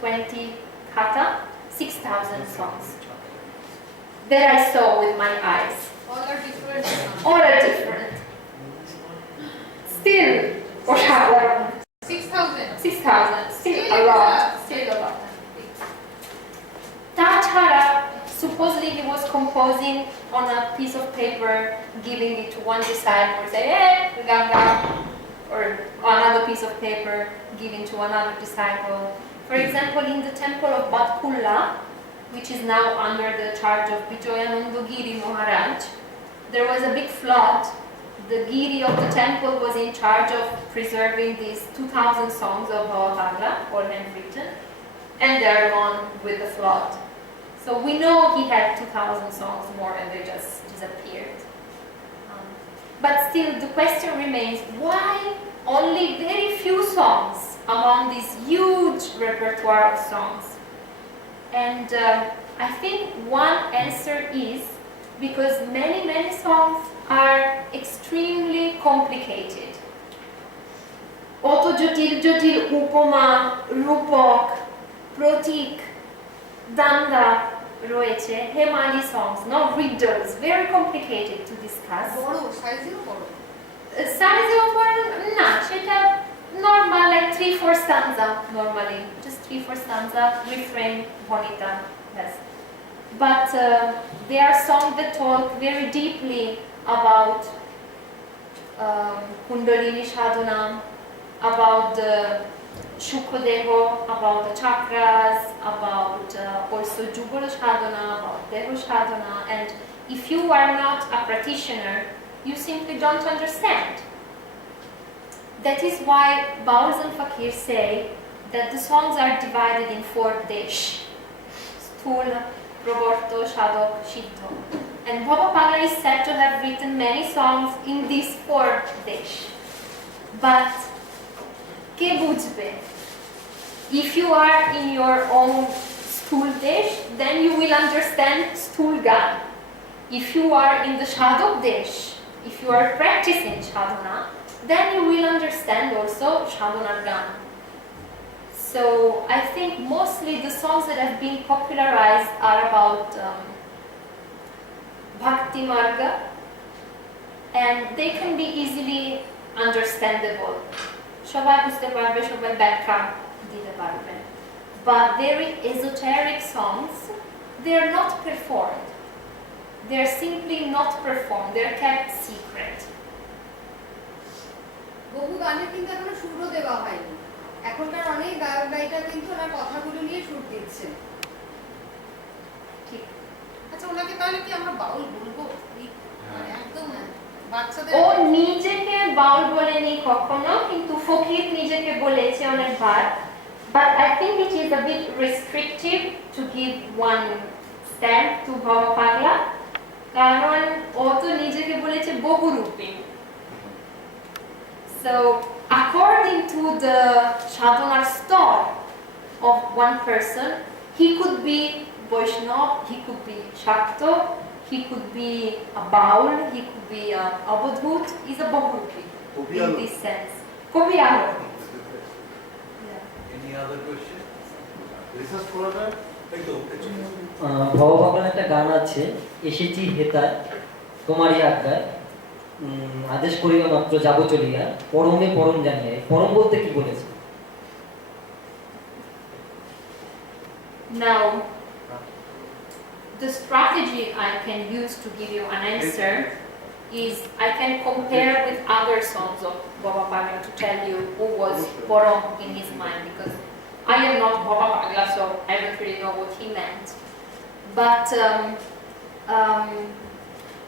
20 kata, 6,000 songs that I saw with my eyes. All are different. All are different. Still, 6,000. 6,000. Still a lot. Still a lot. Tachara, supposedly he was composing on a piece of paper, giving it to one disciple, say, hey, Ganga, or another piece of paper, giving to another disciple. For example, in the temple of Batkulla, which is now under the charge of Bijoyananda Giri Maharaj, there was a big flood. The Giri of the temple was in charge of preserving these 2,000 songs of Baba Bangla, all handwritten, and they're gone with the flood. So we know he had 2,000 songs more and they just disappeared. But still the question remains, why only very few songs among this huge repertoire of songs? And I think one answer is because many songs are extremely complicated. Oto jotil upama, rupok, protik, danda roeche, Hemali songs, no riddles, very complicated to discuss. Size of na, sheta normal, like 3-4 stanza normally, just 3-4 stanza, refrain, bonita, yes. But there are songs that talk very deeply about Kundalini Sadhana, about the Shukodeho, about the chakras, about also Jubilee Sadhana, about Deho Sadhana, and if you are not a practitioner, you simply don't understand. That is why Bauz and Fakir say that the songs are divided in 4 desh: Sthula, Pravarto, Shadok, Siddha. And Baba Bangla is said to have written many songs in these 4 desh. But ke bujhbe? If you are in your own stool desh, then you will understand stool gan. If you are in the Shadok desh, if you are practicing sadhana, then you will understand also sadhana gan. So I think mostly the songs that have been popularized are about Bhakti Marga, and they can be easily understandable. Shobai বুঝতে পারবে, সবাই ব্যাখ্যা দিতে পারবে. But very esoteric songs, they are not performed. They are simply not performed. They are kept secret. বহু গানে কিন্তু এখনো সুরও দেওয়া হয়নি। এখনকার অনেক গায়ক গায়িকা কিন্তু ওনার কথাগুলো নিয়ে সুর দিচ্ছে। ঠিক। আচ্ছা, ওনাকে তাহলে কি আমরা বাউল বলবো? একদম বাচ্চাদের ও নিজেকে বাউল বলেনি কখনো, কিন্তু ফকির নিজেকে বলেছে অনেকবার। But I think it is a bit restrictive to give one stamp to Baba Bangla, কারণ ও তো নিজেকে বলেছে বহুরূপী। So according to the sadhana store of one person, he could be Vaishnava, he could be Shakta, he could be a Baul, he could be a Abadhut, he's a Bahurupi in this sense. Koviyalo. Any other question? Research program? ভব বাংলার একটা গান আছে, এসেছি হেতায় তোমারই আজ্ঞায়, আদেশ করিয়া মাত্র যাব চলিয়া, পরমে পরম জানিয়া। পরম বলতে কি বলেছে? Now, the strategy I can use to give you an answer is I can compare with other songs of Baba Pagla to tell you who was Porong in his mind, because I am not Baba Pagla, so I don't really know what he meant. But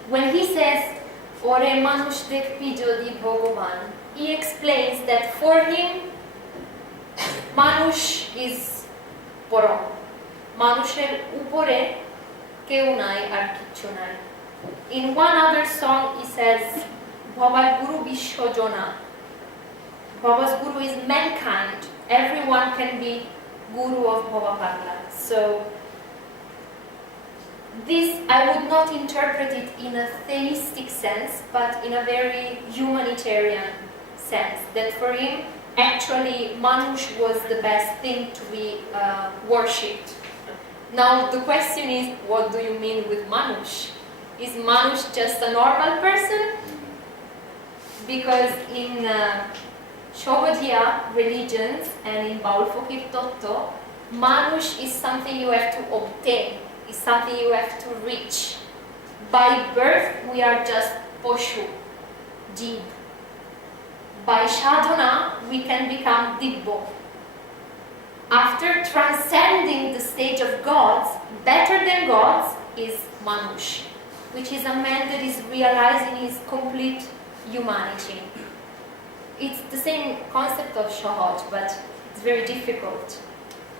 when he says Ore manush dekhi jodi bhagavan, he explains that for him Manush is Porong. Manusher upore keu nai ar kichu nai. In one other song he says Babar Guru Vishwajona. Baba's Guru is mankind. Everyone can be Guru of Baba Pagla. So this, I would not interpret it in a theistic sense, but in a very humanitarian sense. That for him, actually, Manush was the best thing to be worshipped. Now, the question is, what do you mean with Manush? Is Manush just a normal person? Because in Shobhadhiya religions and in Baul Fakir Totto, Manush is something you have to obtain, is something you have to reach. By birth, we are just Poshu, Jib. By Shadhana, we can become Dibbo. After transcending the stage of gods, better than gods is Manush, which is a man that is realizing his complete humanity. It's the same concept of Shahaj, but it's very difficult.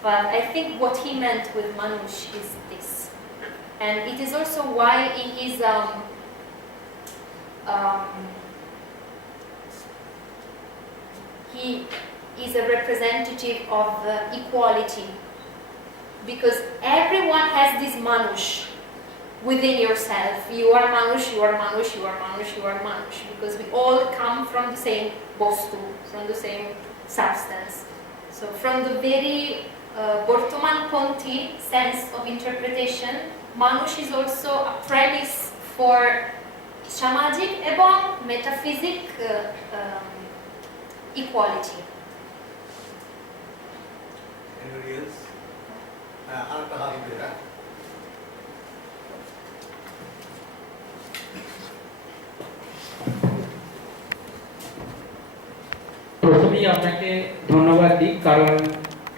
But I think what he meant with Manush is this. And it is also why he is he is a representative of equality, because everyone has this Manush within yourself. You are Manush, you are Manush, you are Manush, you are Manush, because we all come from the same bostu, from the same substance. So from the very Bortoman Ponti sense of interpretation, Manush is also a premise for সামাজিক এবং metaphysic equality. Anybody else? আরেকটা হাত উঠে রাখ। প্রথমেই আপনাকে ধন্যবাদ দিই, কারণ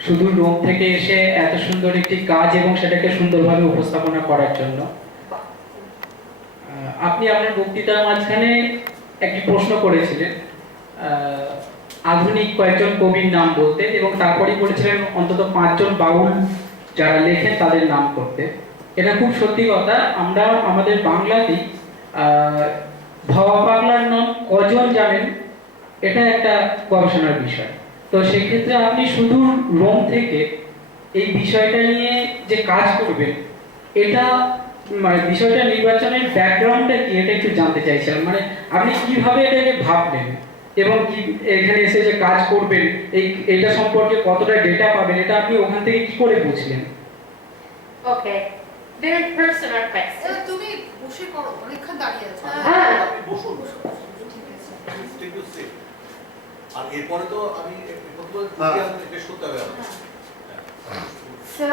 শুধু রোম থেকে এসে এত সুন্দর একটি কাজ এবং সেটাকে সুন্দরভাবে উপস্থাপনা করার জন্য। আপনি আপনার বক্তৃতার মাঝখানে একটি প্রশ্ন করেছিলেন আধুনিক কয়েকজন কবির নাম বলতে, এবং তারপরেই বলেছিলেন অন্তত 5 জন বাউল যারা লেখেন তাদের নাম করতে। এটা খুব সত্যি কথা। আমরা আমাদের বাংলাতেই ভাবা পাগলার নাম কজন জানেন, এটা একটা গবেষণার বিষয়। তো সেক্ষেত্রে আপনি শুধু রোম থেকে এই বিষয়টা নিয়ে যে কাজ করবেন, এটা মানে বিষয়টা নির্বাচনের ব্যাকগ্রাউন্ডটা কি, এটা একটু জানতে চাইছিলাম। মানে আপনি কিভাবে এটাকে ভাবলেন এবং কি এখানে এসে যে কাজ করবেন, এইটা সম্পর্কে কতটা ডেটা পাবেন, এটা আপনি ওখান থেকে কি করে বুঝলেন? Okay, very personal question. তুমি বসে করো, অনেকক্ষণ দাঁড়িয়ে আছো। আপনি বসুন। আর এরপরে তো আমি টেস্ট করতে হবে। So,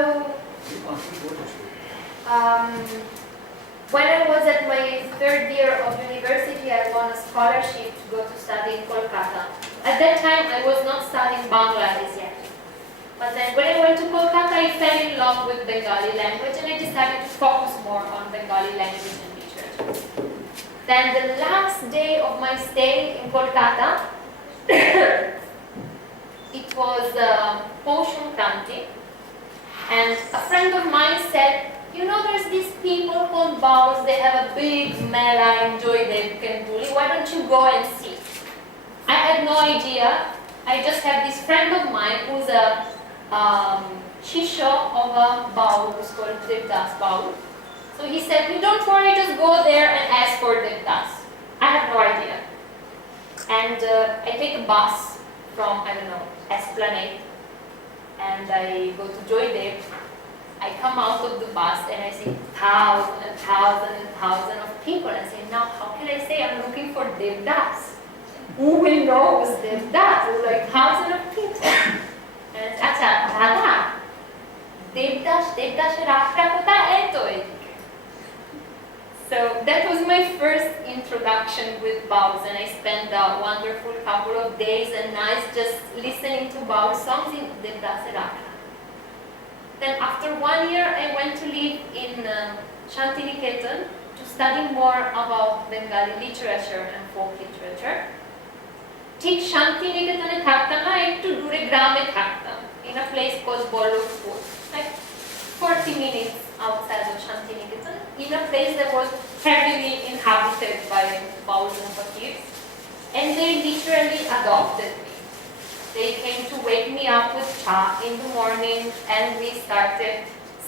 when I was at my 3rd year of university, I won a scholarship to go to study in Kolkata. At that time, I was not studying Bangladesh yet. But then when I went to Kolkata, I fell in love with Bengali language and I decided to focus more on Bengali language and literature. Then the last day of my stay in Kolkata, it was Poshun Kranti, and a friend of mine said, you know, there's these people called Baus, they have a big mela, enjoy their Kenduli, why don't you go and see? I had no idea. I just had this friend of mine who's a shisho of a Baul, who's called Devdas Baul. So he said, don't worry, just go there and ask for Devdas. I have no idea. And I take a bus from, I don't know, Esplanade, and I go to Joydev. I come out of the bus and I see thousands and thousands and thousands of people, and I say, now how can I say I'm looking for Devdas? Who will know who's Devdas? It's like thousands of people. And it's, acha, Dada, Devdas, Devdas-এর রাস্তা কোথায়? এই তো এইদিকে. So that was my first introduction with Baus, and I spent a wonderful couple of days and nights just listening to Baus songs in the Daseraka. Then after 1 year, I went to live in Shantiniketan to study more about Bengali literature and folk literature. ঠিক শান্তিনিকেতনে থাকতাম না, একটু দূরে গ্রামে থাকতাম, in a place called Bollokpur, like 40 minutes outside of Shantiniketan, in a place that was heavily inhabited by Bauls and Fakirs, and they literally adopted me. They came to wake me up with cha in the morning, and we started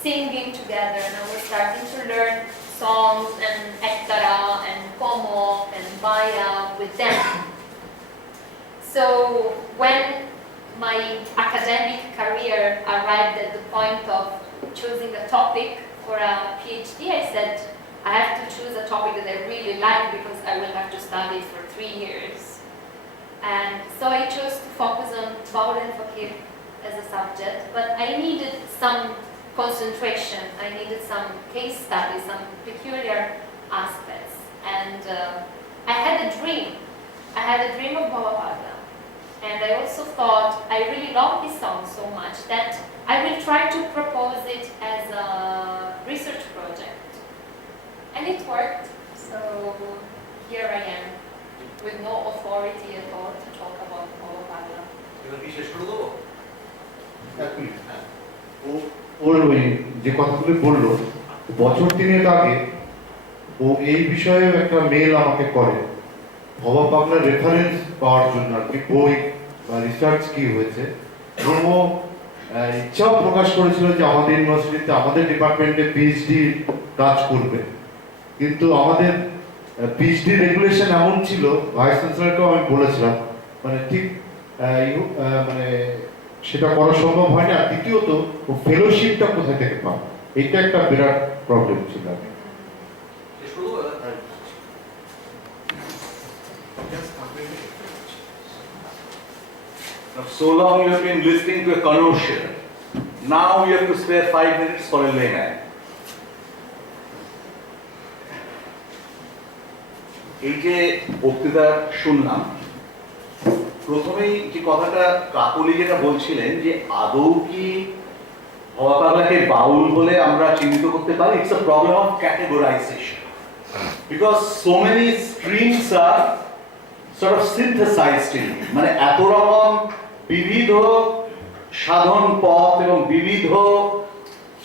singing together, and I was starting to learn songs and ektara and komok and baya with them. So when my academic career arrived at the point of choosing a topic for a PhD, I said, I have to choose a topic that I really like because I will have to study for 3 years. And so I chose to focus on Baul and Fakir as a subject, but I needed some concentration, I needed some case study, some peculiar aspects. And I had a dream. I had a dream of Baba Pagla. And I also thought, I really love this song so much that I will try to propose it as a research project. And it worked, so here I am, with no authority at all to talk about Baba Pagla. ওর ওই যে কথাগুলি বললো, বছর 3 আগে ও এই বিষয়ে একটা mail আমাকে করে ভবা পাগলার রেফারেন্স পাওয়ার জন্য আর কি, বই বা রিসার্চ কি হয়েছে, এবং ও ইচ্ছাও প্রকাশ করেছিল যে আমাদের ইউনিভার্সিটিতে আমাদের ডিপার্টমেন্টে পিএইচডি কাজ করবে। কিন্তু আমাদের পিএইচডি রেগুলেশন এমন ছিল, ভাইস চ্যান্সেলরকেও আমি বলেছিলাম, মানে ঠিক মানে সেটা করা সম্ভব হয় না। দ্বিতীয়ত ও ফেলোশিপটা কোথায় থেকে পাবে, এটা একটা বিরাট প্রবলেম ছিল। Now, so long you have been listening to a connoisseur. Now you have to spare 5 minutes for a layman. এই যে বক্তৃতা শুনলাম, প্রথমেই যে কথাটা কাকলি যেটা বলছিলেন যে আদৌ কি ভবা পাগলাকে বাউল বলে আমরা চিহ্নিত করতে পারি, it's a problem of categorisation, because so many streams are sort of synthesized in, মানে এত রকম বিবিধ সাধন পথ এবং বিবিধ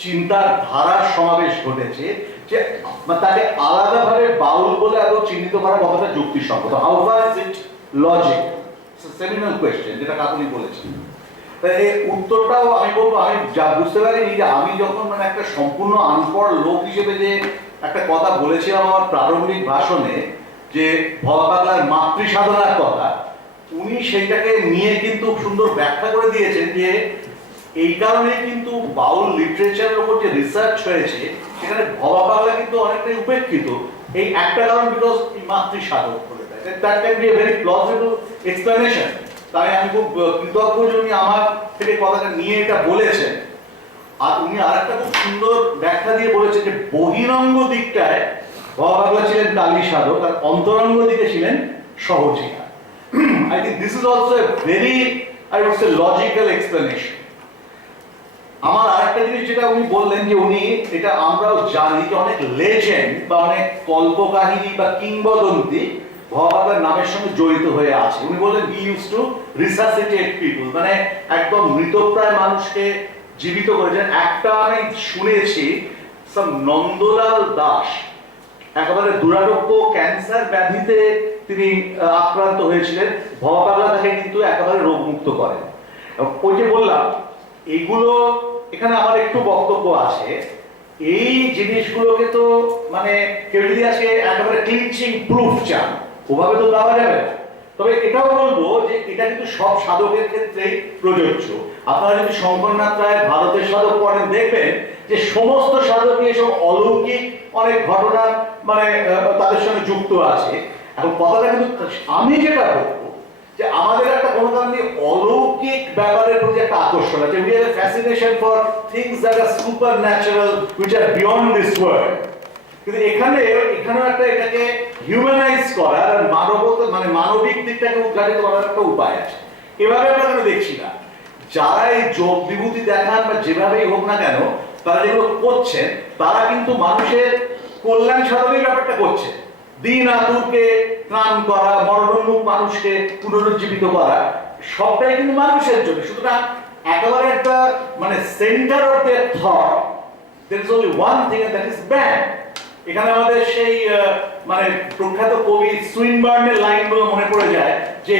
চিন্তার ধারার সমাবেশ ঘটেছে যে তাকে আলাদাভাবে বাউল বলে আদৌ চিহ্নিত করা কতটা যুক্তিসঙ্গত, how far is it logic, seminal question যেটা কাকুলি বলেছেন। তাই এই উত্তরটাও আমি বলবো, আমি যা বুঝতে পারিনি যে আমি যখন মানে একটা সম্পূর্ণ আনপড় লোক হিসেবে যে একটা কথা বলেছিলাম আমার প্রারম্ভিক ভাষণে যে ভবা পাগলার মাতৃ সাধনার কথা, উনি সেইটাকে নিয়ে কিন্তু সুন্দর ব্যাখ্যা করে দিয়েছেন যে এই কারণে কিন্তু বাউল লিটারেচারের উপর যে রিসার্চ হয়েছে সেখানে ভবা পাগলা কিন্তু অনেকটাই উপেক্ষিত, এই একটা কারণ বিকজ এই মাতৃ সাধক বলে দেয়, that can be a very plausible explanation. তাই আমি খুব কৃতজ্ঞ যে উনি আমার থেকে কথাটা নিয়ে এটা বলেছেন। আর উনি আরেকটা খুব সুন্দর ব্যাখ্যা দিয়ে বলেছেন যে বহিরঙ্গ দিকটায় ভবা পাগলা ছিলেন কালী সাধক আর অন্তরঙ্গ দিকে ছিলেন সহজিয়া। I think this is also a very, I would say, logical explanation. আমার আরেকটা জিনিস যেটা উনি বললেন যে উনি এটা আমরাও জানি যে অনেক লেজেন্ড বা অনেক কল্পকাহিনী বা কিংবদন্তি ভবা পাগলার নামের সঙ্গে জড়িত হয়ে আছে। উনি বললেন he used to resuscitate people, মানে একদম মৃতপ্রায় মানুষকে জীবিত করেছেন। একটা আমি শুনেছি নন্দলাল দাস একেবারে দুরারোগ্য ক্যান্সার ব্যাধিতে তিনি আক্রান্ত হয়েছিলেন, ভবা পাগলা তাকে কিন্তু একেবারে রোগমুক্ত করেন। ওই যে বললাম এইগুলো, এখানে আমার একটু বক্তব্য আছে, এই জিনিসগুলোকে তো মানে কেউ যদি আজকে একেবারে ক্লিনচিং প্রুফ চান ওভাবে তো দেওয়া যাবে না। তবে এটাও বলবো যে এটা কিন্তু সব সাধকের ক্ষেত্রেই প্রযোজ্য। আপনারা যদি শঙ্করনাথ রায়ের ভারতের সাধক পড়েন দেখবেন যে সমস্ত সাধকই এসব অলৌকিক অনেক ঘটনা মানে তাদের সঙ্গে যুক্ত আছে। এখন কথাটা কিন্তু আমি যেটা বলবো যে আমাদের একটা কোনো কারণে অলৌকিক ব্যাপারের প্রতি একটা আকর্ষণ আছে, we have a fascination for things that are supernatural which are beyond this world, কিন্তু এখানেও একটা এটাকে হিউম্যানাইজ করার আর মানবিক দিকটাকে উদ্ঘাটিত করার একটা উপায় আছে। এভাবে আমরা কেন দেখছি না? যারা এই যোগ বিভূতি দেখান বা যেভাবেই হোক না কেন, তারা যেগুলো করছেন তারা কিন্তু মানুষের কল্যাণ সাধনের ব্যাপারটা করছে। দিন আতুরকে ত্রাণ করা, মরণোন্মুখ মানুষকে পুনরুজ্জীবিত করা, সবটাই কিন্তু মানুষের জন্য। সুতরাং একেবারে একটা centre of their thought there is only one thing and that is bad. এখানে আমাদের সেই প্রখ্যাত কবি সুইনবার্নের লাইনগুলো মনে পড়ে যায় যে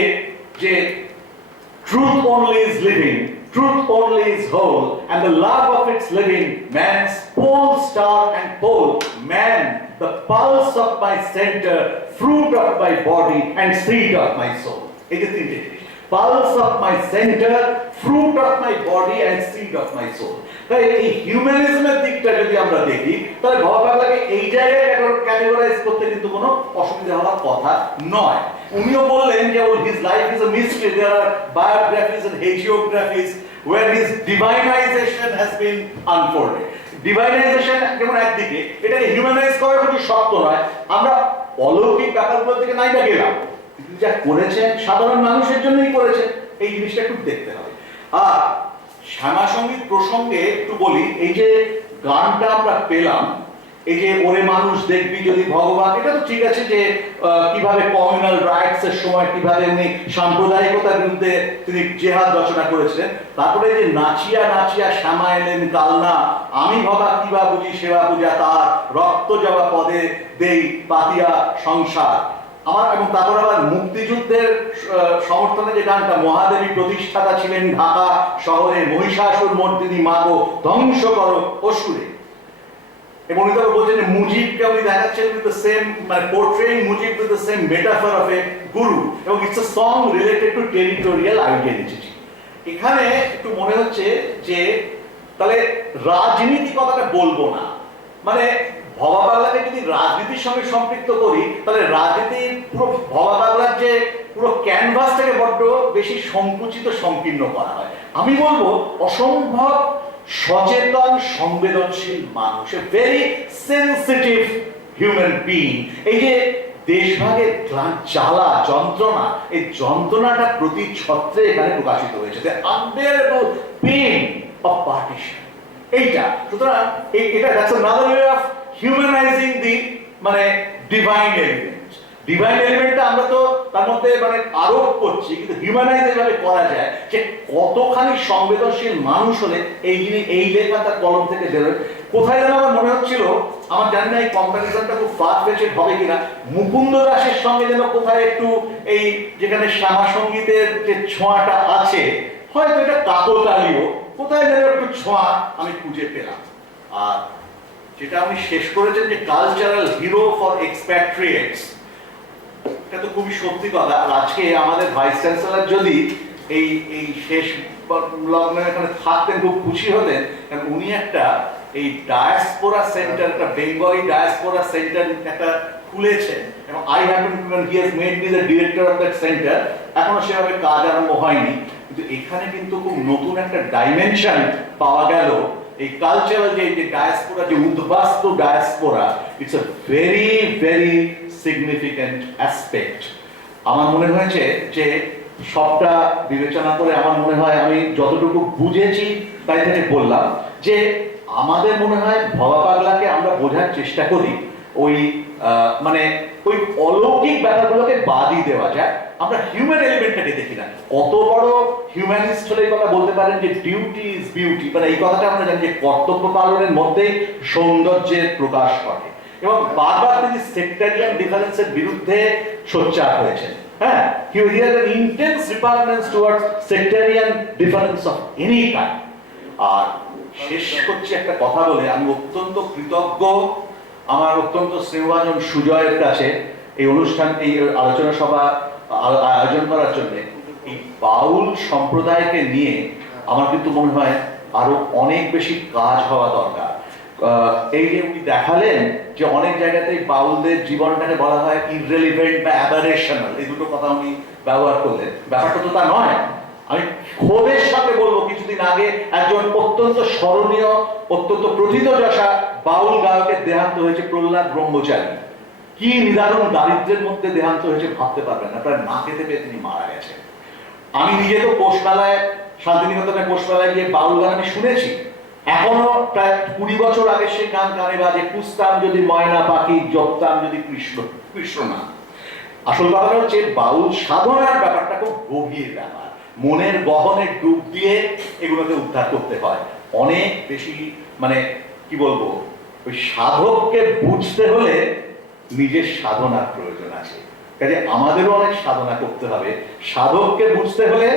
truth only is living, truth only is whole, and the love of its living, man's pole star and pole, man, the pulse of my center, fruit of my body, and seed of my soul. এই যে তিনটে জিনিস, pulse of my center, fruit of my body, and seed of my soul. তাই এই হিউম্যানিজমের দিকটা যদি আমরা দেখি, তাহলে ভবা পাগলাকে এই জায়গায় ক্যাটেগরাইজ করতে কিন্তু কোনো অসুবিধা হওয়ার কথা নয়। উনিও বললেন যে his life is a mystery, there are biographies and hagiographies where his divinization has been unfolded. ডিভাইনাইজেশন যেমন একদিকে, এটাকে হিউম্যানাইজ করার কোনো শর্ত নয়। আমরা অলৌকিক ব্যাপারগুলোর দিকে নাইটা গেলাম, কিন্তু যা করেছেন সাধারণ মানুষের জন্যই করেছেন, এই জিনিসটা একটু দেখতে হবে। আর শ্যামা সঙ্গীত প্রসঙ্গে একটু বলি, এই যে গানটা আমরা পেলাম, এই যে ওরে মানুষ দেখবি যদি ভগবান, এটা তো ঠিক আছে যে কিভাবে কমিউনাল রাইটস এর সময় কিভাবে উনি সাম্প্রদায়িকতার বিরুদ্ধে তিনি জেহাদ রচনা করেছিলেন। তারপরে যে নাচিয়া নাচিয়া শ্যামা এলেন কালনা, আমি ভবা কিবা বুঝি সেবা পূজা তার, রক্ত যাওয়া পদে দেই পাতিয়া সংসার আমার। এবং তারপর আবার মুক্তিযুদ্ধের সমর্থনে যে গানটা, মহাদেবী প্রতিষ্ঠাতা ছিলেন ঢাকা শহরে, মহিষাসুর মর্দিনী মাগো ধ্বংস করো অসুরে। এবং উনি তারপর বলছেন যে মুজিবকে উনি দেখাচ্ছেন with the same, portraying Mujib with the same metaphor of a guru, এবং it's a song related to territorial identity. এখানে একটু মনে হচ্ছে যে তাহলে রাজনীতি কথাটা বলবো না, ভবা পাগলাকে যদি রাজনীতির সঙ্গে সম্পৃক্ত করি, তাহলে রাজনীতির পুরো ভবা পাগলার যে পুরো ক্যানভাসটাকে বড্ড বেশি সংকুচিত সংকীর্ণ করা হয়। আমি বলবো অসম্ভব সচেতন সংবেদনশীল মানুষ, a very sensitive human being. এই যে দেশভাগের জ্বালা যন্ত্রণা, এই যন্ত্রণাটা প্রতি ছত্রে এখানে প্রকাশিত হয়েছে, the unbearable pain of partition. এইটা সুতরাং এটা that's another way of humanising the divine element. Divine এলিমেন্টটা আমরা তো তার মধ্যে আরোপ করছি, কিন্তু হিউম্যানাইজ এভাবে করা যায় যে কতখানি সংবেদনশীল মানুষ হলে এই জিনিস, এই লেখা তার কলম থেকে বেরোয়। কোথায় যেন আমার মনে হচ্ছিল, আমার জানি না এই কম্পারিজনটা খুব ফার ফেচেড হবে কিনা, মুকুন্দ দাসের সঙ্গে যেন কোথায় একটু এই যেখানে শ্যামা সঙ্গীতের যে ছোঁয়াটা আছে, হয়তো এটা কাকতালীয়, কোথায় যেন একটু ছোঁয়া আমি খুঁজে পেলাম। আর যেটা আপনি শেষ করেছেন যে কালচারাল হিরো ফর এক্সপ্যাট্রিয়েটস, এটা তো খুবই সত্যি কথা। আর আজকে আমাদের ভাইস চ্যান্সেলর যদি এই শেষ লগ্নে এখানে থাকতেন, খুব খুশি হতেন, কারণ উনি একটা এই ডায়াসপোরা সেন্টার, একটা বেঙ্গলি ডায়াসপোরা সেন্টার একটা খুলেছেন, এবং I happen to know he has made me the director of that centre. এখনো সেভাবে কাজ আরম্ভ হয়নি, কিন্তু এখানে কিন্তু খুব নতুন একটা ডাইমেনশন পাওয়া গেল। এই কালচারাল যে ডায়াসপোরা, যে উদ্বাস্তু diaspora, it's a very very significant aspect. আমার মনে হয়েছে যে সবটা বিবেচনা করে আমার মনে হয় আমি যতটুকু বুঝেছি তাই থেকে বললাম যে আমাদের মনে হয় ভবা পাগলাকে আমরা বোঝার চেষ্টা করি ওই ওই অলৌকিক ব্যাপারগুলোকে বাদই দেওয়া যায়, আমরা হিউম্যান এলিমেন্টটাকে দেখি না। কত বড় হিউম্যানিস্ট হলে এই কথা বলতে পারেন যে ডিউটি ইজ বিউটি, এই কথাটা আমরা জানি যে কর্তব্য পালনের মধ্যে সৌন্দর্যের প্রকাশ ঘটে, এবং বারবার তিনি সেক্টারিয়ান ডিফারেন্সের বিরুদ্ধে সোচ্চার হয়েছেন। হ্যাঁ, he has an intense repugnance towards sectarian difference of any kind. আর শেষ করছি একটা কথা বলে, আমি অত্যন্ত কৃতজ্ঞ আমার অত্যন্ত স্নেহভাজন সুজয়ের কাছে এই অনুষ্ঠান, এই আলোচনা সভা আয়োজন করার জন্য। এই বাউল সম্প্রদায়কে নিয়ে আমার কিন্তু মনে হয় আরো অনেক বেশি কাজ হওয়া দরকার। এই যে উনি দেখালেন যে অনেক জায়গাতেই বাউলদের জীবনটাকে বলা হয় ইররেলিভেন্ট বা অ্যাবারেশনাল, এই দুটো কথা উনি ব্যবহার করলেন। ব্যাপারটা তো তা নয়। আমি ক্ষোভের সাথে বলবো, কিছুদিন আগে একজন অত্যন্ত স্মরণীয়, অত্যন্ত প্রথিতযশা বাউল গায়কের দেহান্ত হয়েছে, প্রহ্লাদ ব্রহ্মচারী। কি নিদারুণ দারিদ্র্যের মধ্যে দেহান্ত হয়েছে ভাবতে পারবেন না, প্রায় না খেতে পেয়ে তিনি মারা গেছেন। আমি নিজে তো পৌষমেলায়, শান্তিনিকেতনে পৌষমেলায় গিয়ে বাউল গান আমি শুনেছি। এখনো প্রায় 20 বছর আগে সেই গান কানে বাজে, পুষতাম যদি ময়না পাখি, জপতাম যদি কৃষ্ণ না। আসল কথা হচ্ছে বাউল সাধনার ব্যাপারটা খুব গভীর ব্যাপার, মনের গহনে ডুব দিয়ে এগুলোকে উদ্ধার করতে হয়। অনেক বেশি মানে কি বলবো, ওই সাধককে বুঝতে হলে নিজের সাধনার প্রয়োজন আছে, কাজে আমাদেরও অনেক সাধনা করতে হবে। সাধককে বুঝতে হলে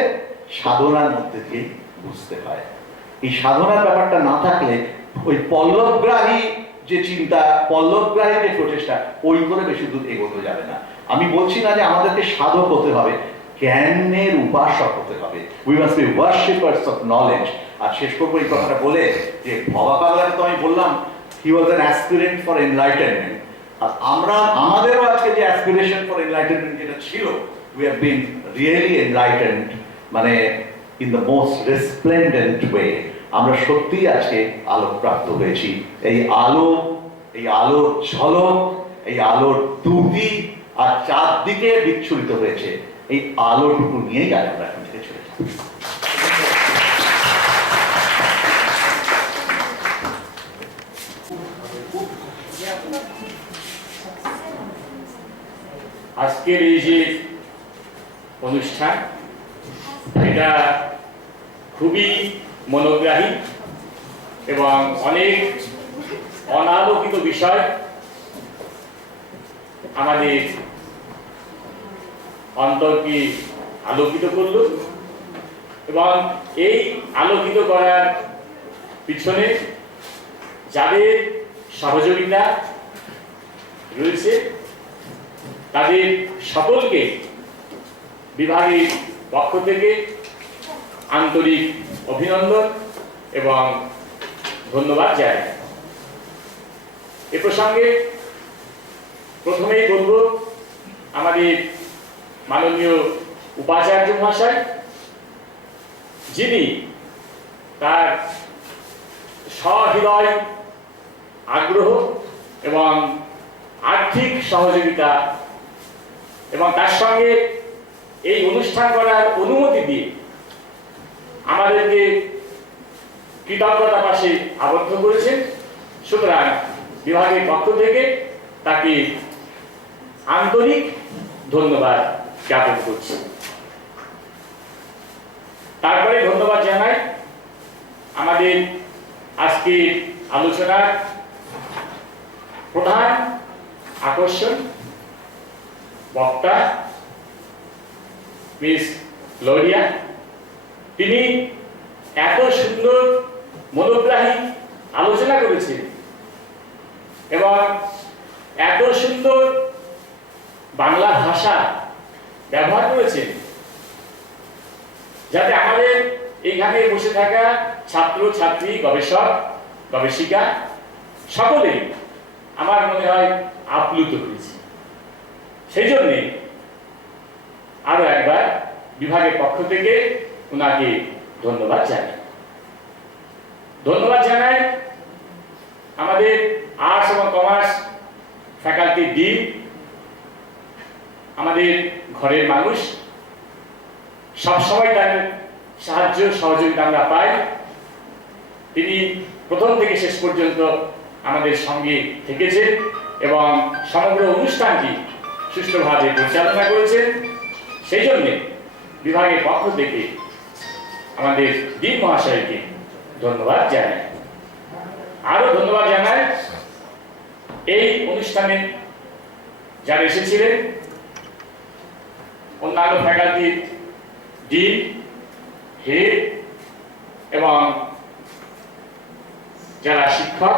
সাধনার মধ্যে দিয়ে বুঝতে হয়। এই সাধনার ব্যাপারটা না থাকলে ওই পল্লবগ্রাহী যে চিন্তা, পল্লবগ্রাহী যে প্রচেষ্টা, ওই করে বেশি দূর এগোতে যাবে না। আমি বলছি না যে আমাদেরকে সাধক হতে হবে, জ্ঞানের উপাসক হতে হবে। We must be worshippers of knowledge. আর শেষ করবো এই কথাটা বলে যে ভবাকালকে তো আমি বললাম he was an aspirant for enlightenment. আর আমরা আমাদেরও আজকে যে অ্যাসপিরেশন ফর এনলাইটেনমেন্ট যেটা ছিল, we have been really enlightened, মানে in the most resplendent way. আমরা সত্যিই আজকে আলোকপ্রাপ্ত হয়েছি। এই আলোর ঝলক, এই আলোর দুটি আর চারদিকে বিচ্ছুরিত হয়েছে, এই আলোটুকু নিয়েই আজ আমরা এখন থেকে চলে যাব। আজকের এই যে অনুষ্ঠান, এটা খুবই মনোগ্রাহী এবং অনেক অনালোকিত বিষয় আমাদের অন্তরকে আলোকিত করল। এবং এই আলোকিত করার পিছনে যাদের সহযোগিতা রয়েছে তাদের সকলকে বিভাগের পক্ষ থেকে আন্তরিক অভিনন্দন এবং ধন্যবাদ জানাই। এ প্রসঙ্গে প্রথমেই বলব আমাদের মাননীয় উপাচার্য মহাশয়, যিনি তার সহৃদয় আগ্রহ এবং আর্থিক সহযোগিতা এবং তার সঙ্গে এই অনুষ্ঠান করার অনুমতি দিয়ে আমাদেরকে কৃতজ্ঞতা পাশে আবদ্ধ করেছেন। সুতরাং বিভাগের পক্ষ থেকে তাকে আন্তরিক ধন্যবাদ জ্ঞাপন করছি। তারপরে ধন্যবাদ জানাই আমাদের আজকে আলোচনার প্রধান আকর্ষণ বক্তা মিস গ্লোরিয়া। তিনি এত সুন্দর মনোগ্রাহী আলোচনা করেছেন এবং এত সুন্দর বাংলা ভাষা ব্যবহার করেছেন, যাতে আমাদের এখানে বসে থাকা ছাত্র ছাত্রী, গবেষক গবেষিকা সকলেই আমার মনে হয় আপ্লুত হয়েছে। সেই জন্যে আরো একবার বিভাগের পক্ষ থেকে ওনাকে ধন্যবাদ জানাই। ধন্যবাদ জানাই আমাদের আর্টস এবং কমার্স ফ্যাকাল্টি ডিন, আমাদের ঘরের মানুষ, সবসময় তার সাহায্য সহযোগিতা আমরা পাই। তিনি প্রথম থেকে শেষ পর্যন্ত আমাদের সঙ্গে থেকেছেন এবং সমগ্র অনুষ্ঠানটি সুষ্ঠুভাবে পরিচালনা করেছেন। সেই জন্যে বিভাগের পক্ষ থেকে আমাদের ডিন মহাশয়কে ধন্যবাদ জানাই। আরো ধন্যবাদ জানাই এই অনুষ্ঠানে যারা এসেছিলেন, অন্যান্য ফ্যাকাল্টির ডিন, হেড এবং যারা শিক্ষক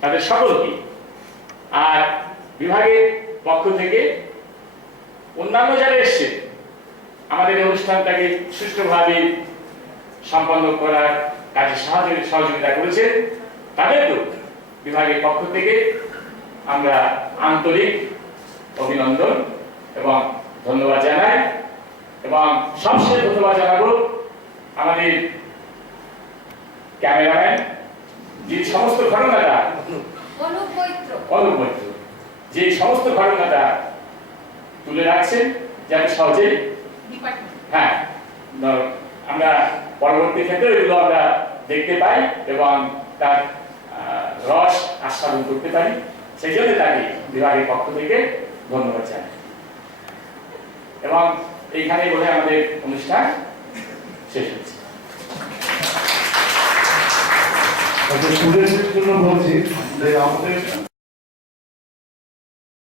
তাদের সকলকে। আর বিভাগের পক্ষ থেকে অন্যান্য যারা এসছে আমাদের অনুষ্ঠানটাকে সুষ্ঠুভাবে সম্পন্ন করার কাজে সহযোগিতা করেছেন, তাদেরকেও বিভাগের পক্ষ থেকে আমরা আন্তরিক অভিনন্দন এবং ধন্যবাদ জানাই। এবং সবশেষে ধন্যবাদ জানাবো আমাদের ক্যামেরাম্যান, যে সমস্ত ঘটনাটা অনুপ যে সমস্ত ঘটনাটা তুলে রাখছেন যাতে সহজেই হ্যাঁ আমরা পরবর্তী ক্ষেত্রে এগুলো আমরা দেখতে পাই এবং তার রস আস্বাদন করতে পারি। সেই জন্য তাকে বিভাগের পক্ষ থেকে ধন্যবাদ জানাই এবং এইখানে বোধহয় আমাদের অনুষ্ঠান শেষ হচ্ছে। স্টুডেন্টদের জন্য বলছি যে আমাদের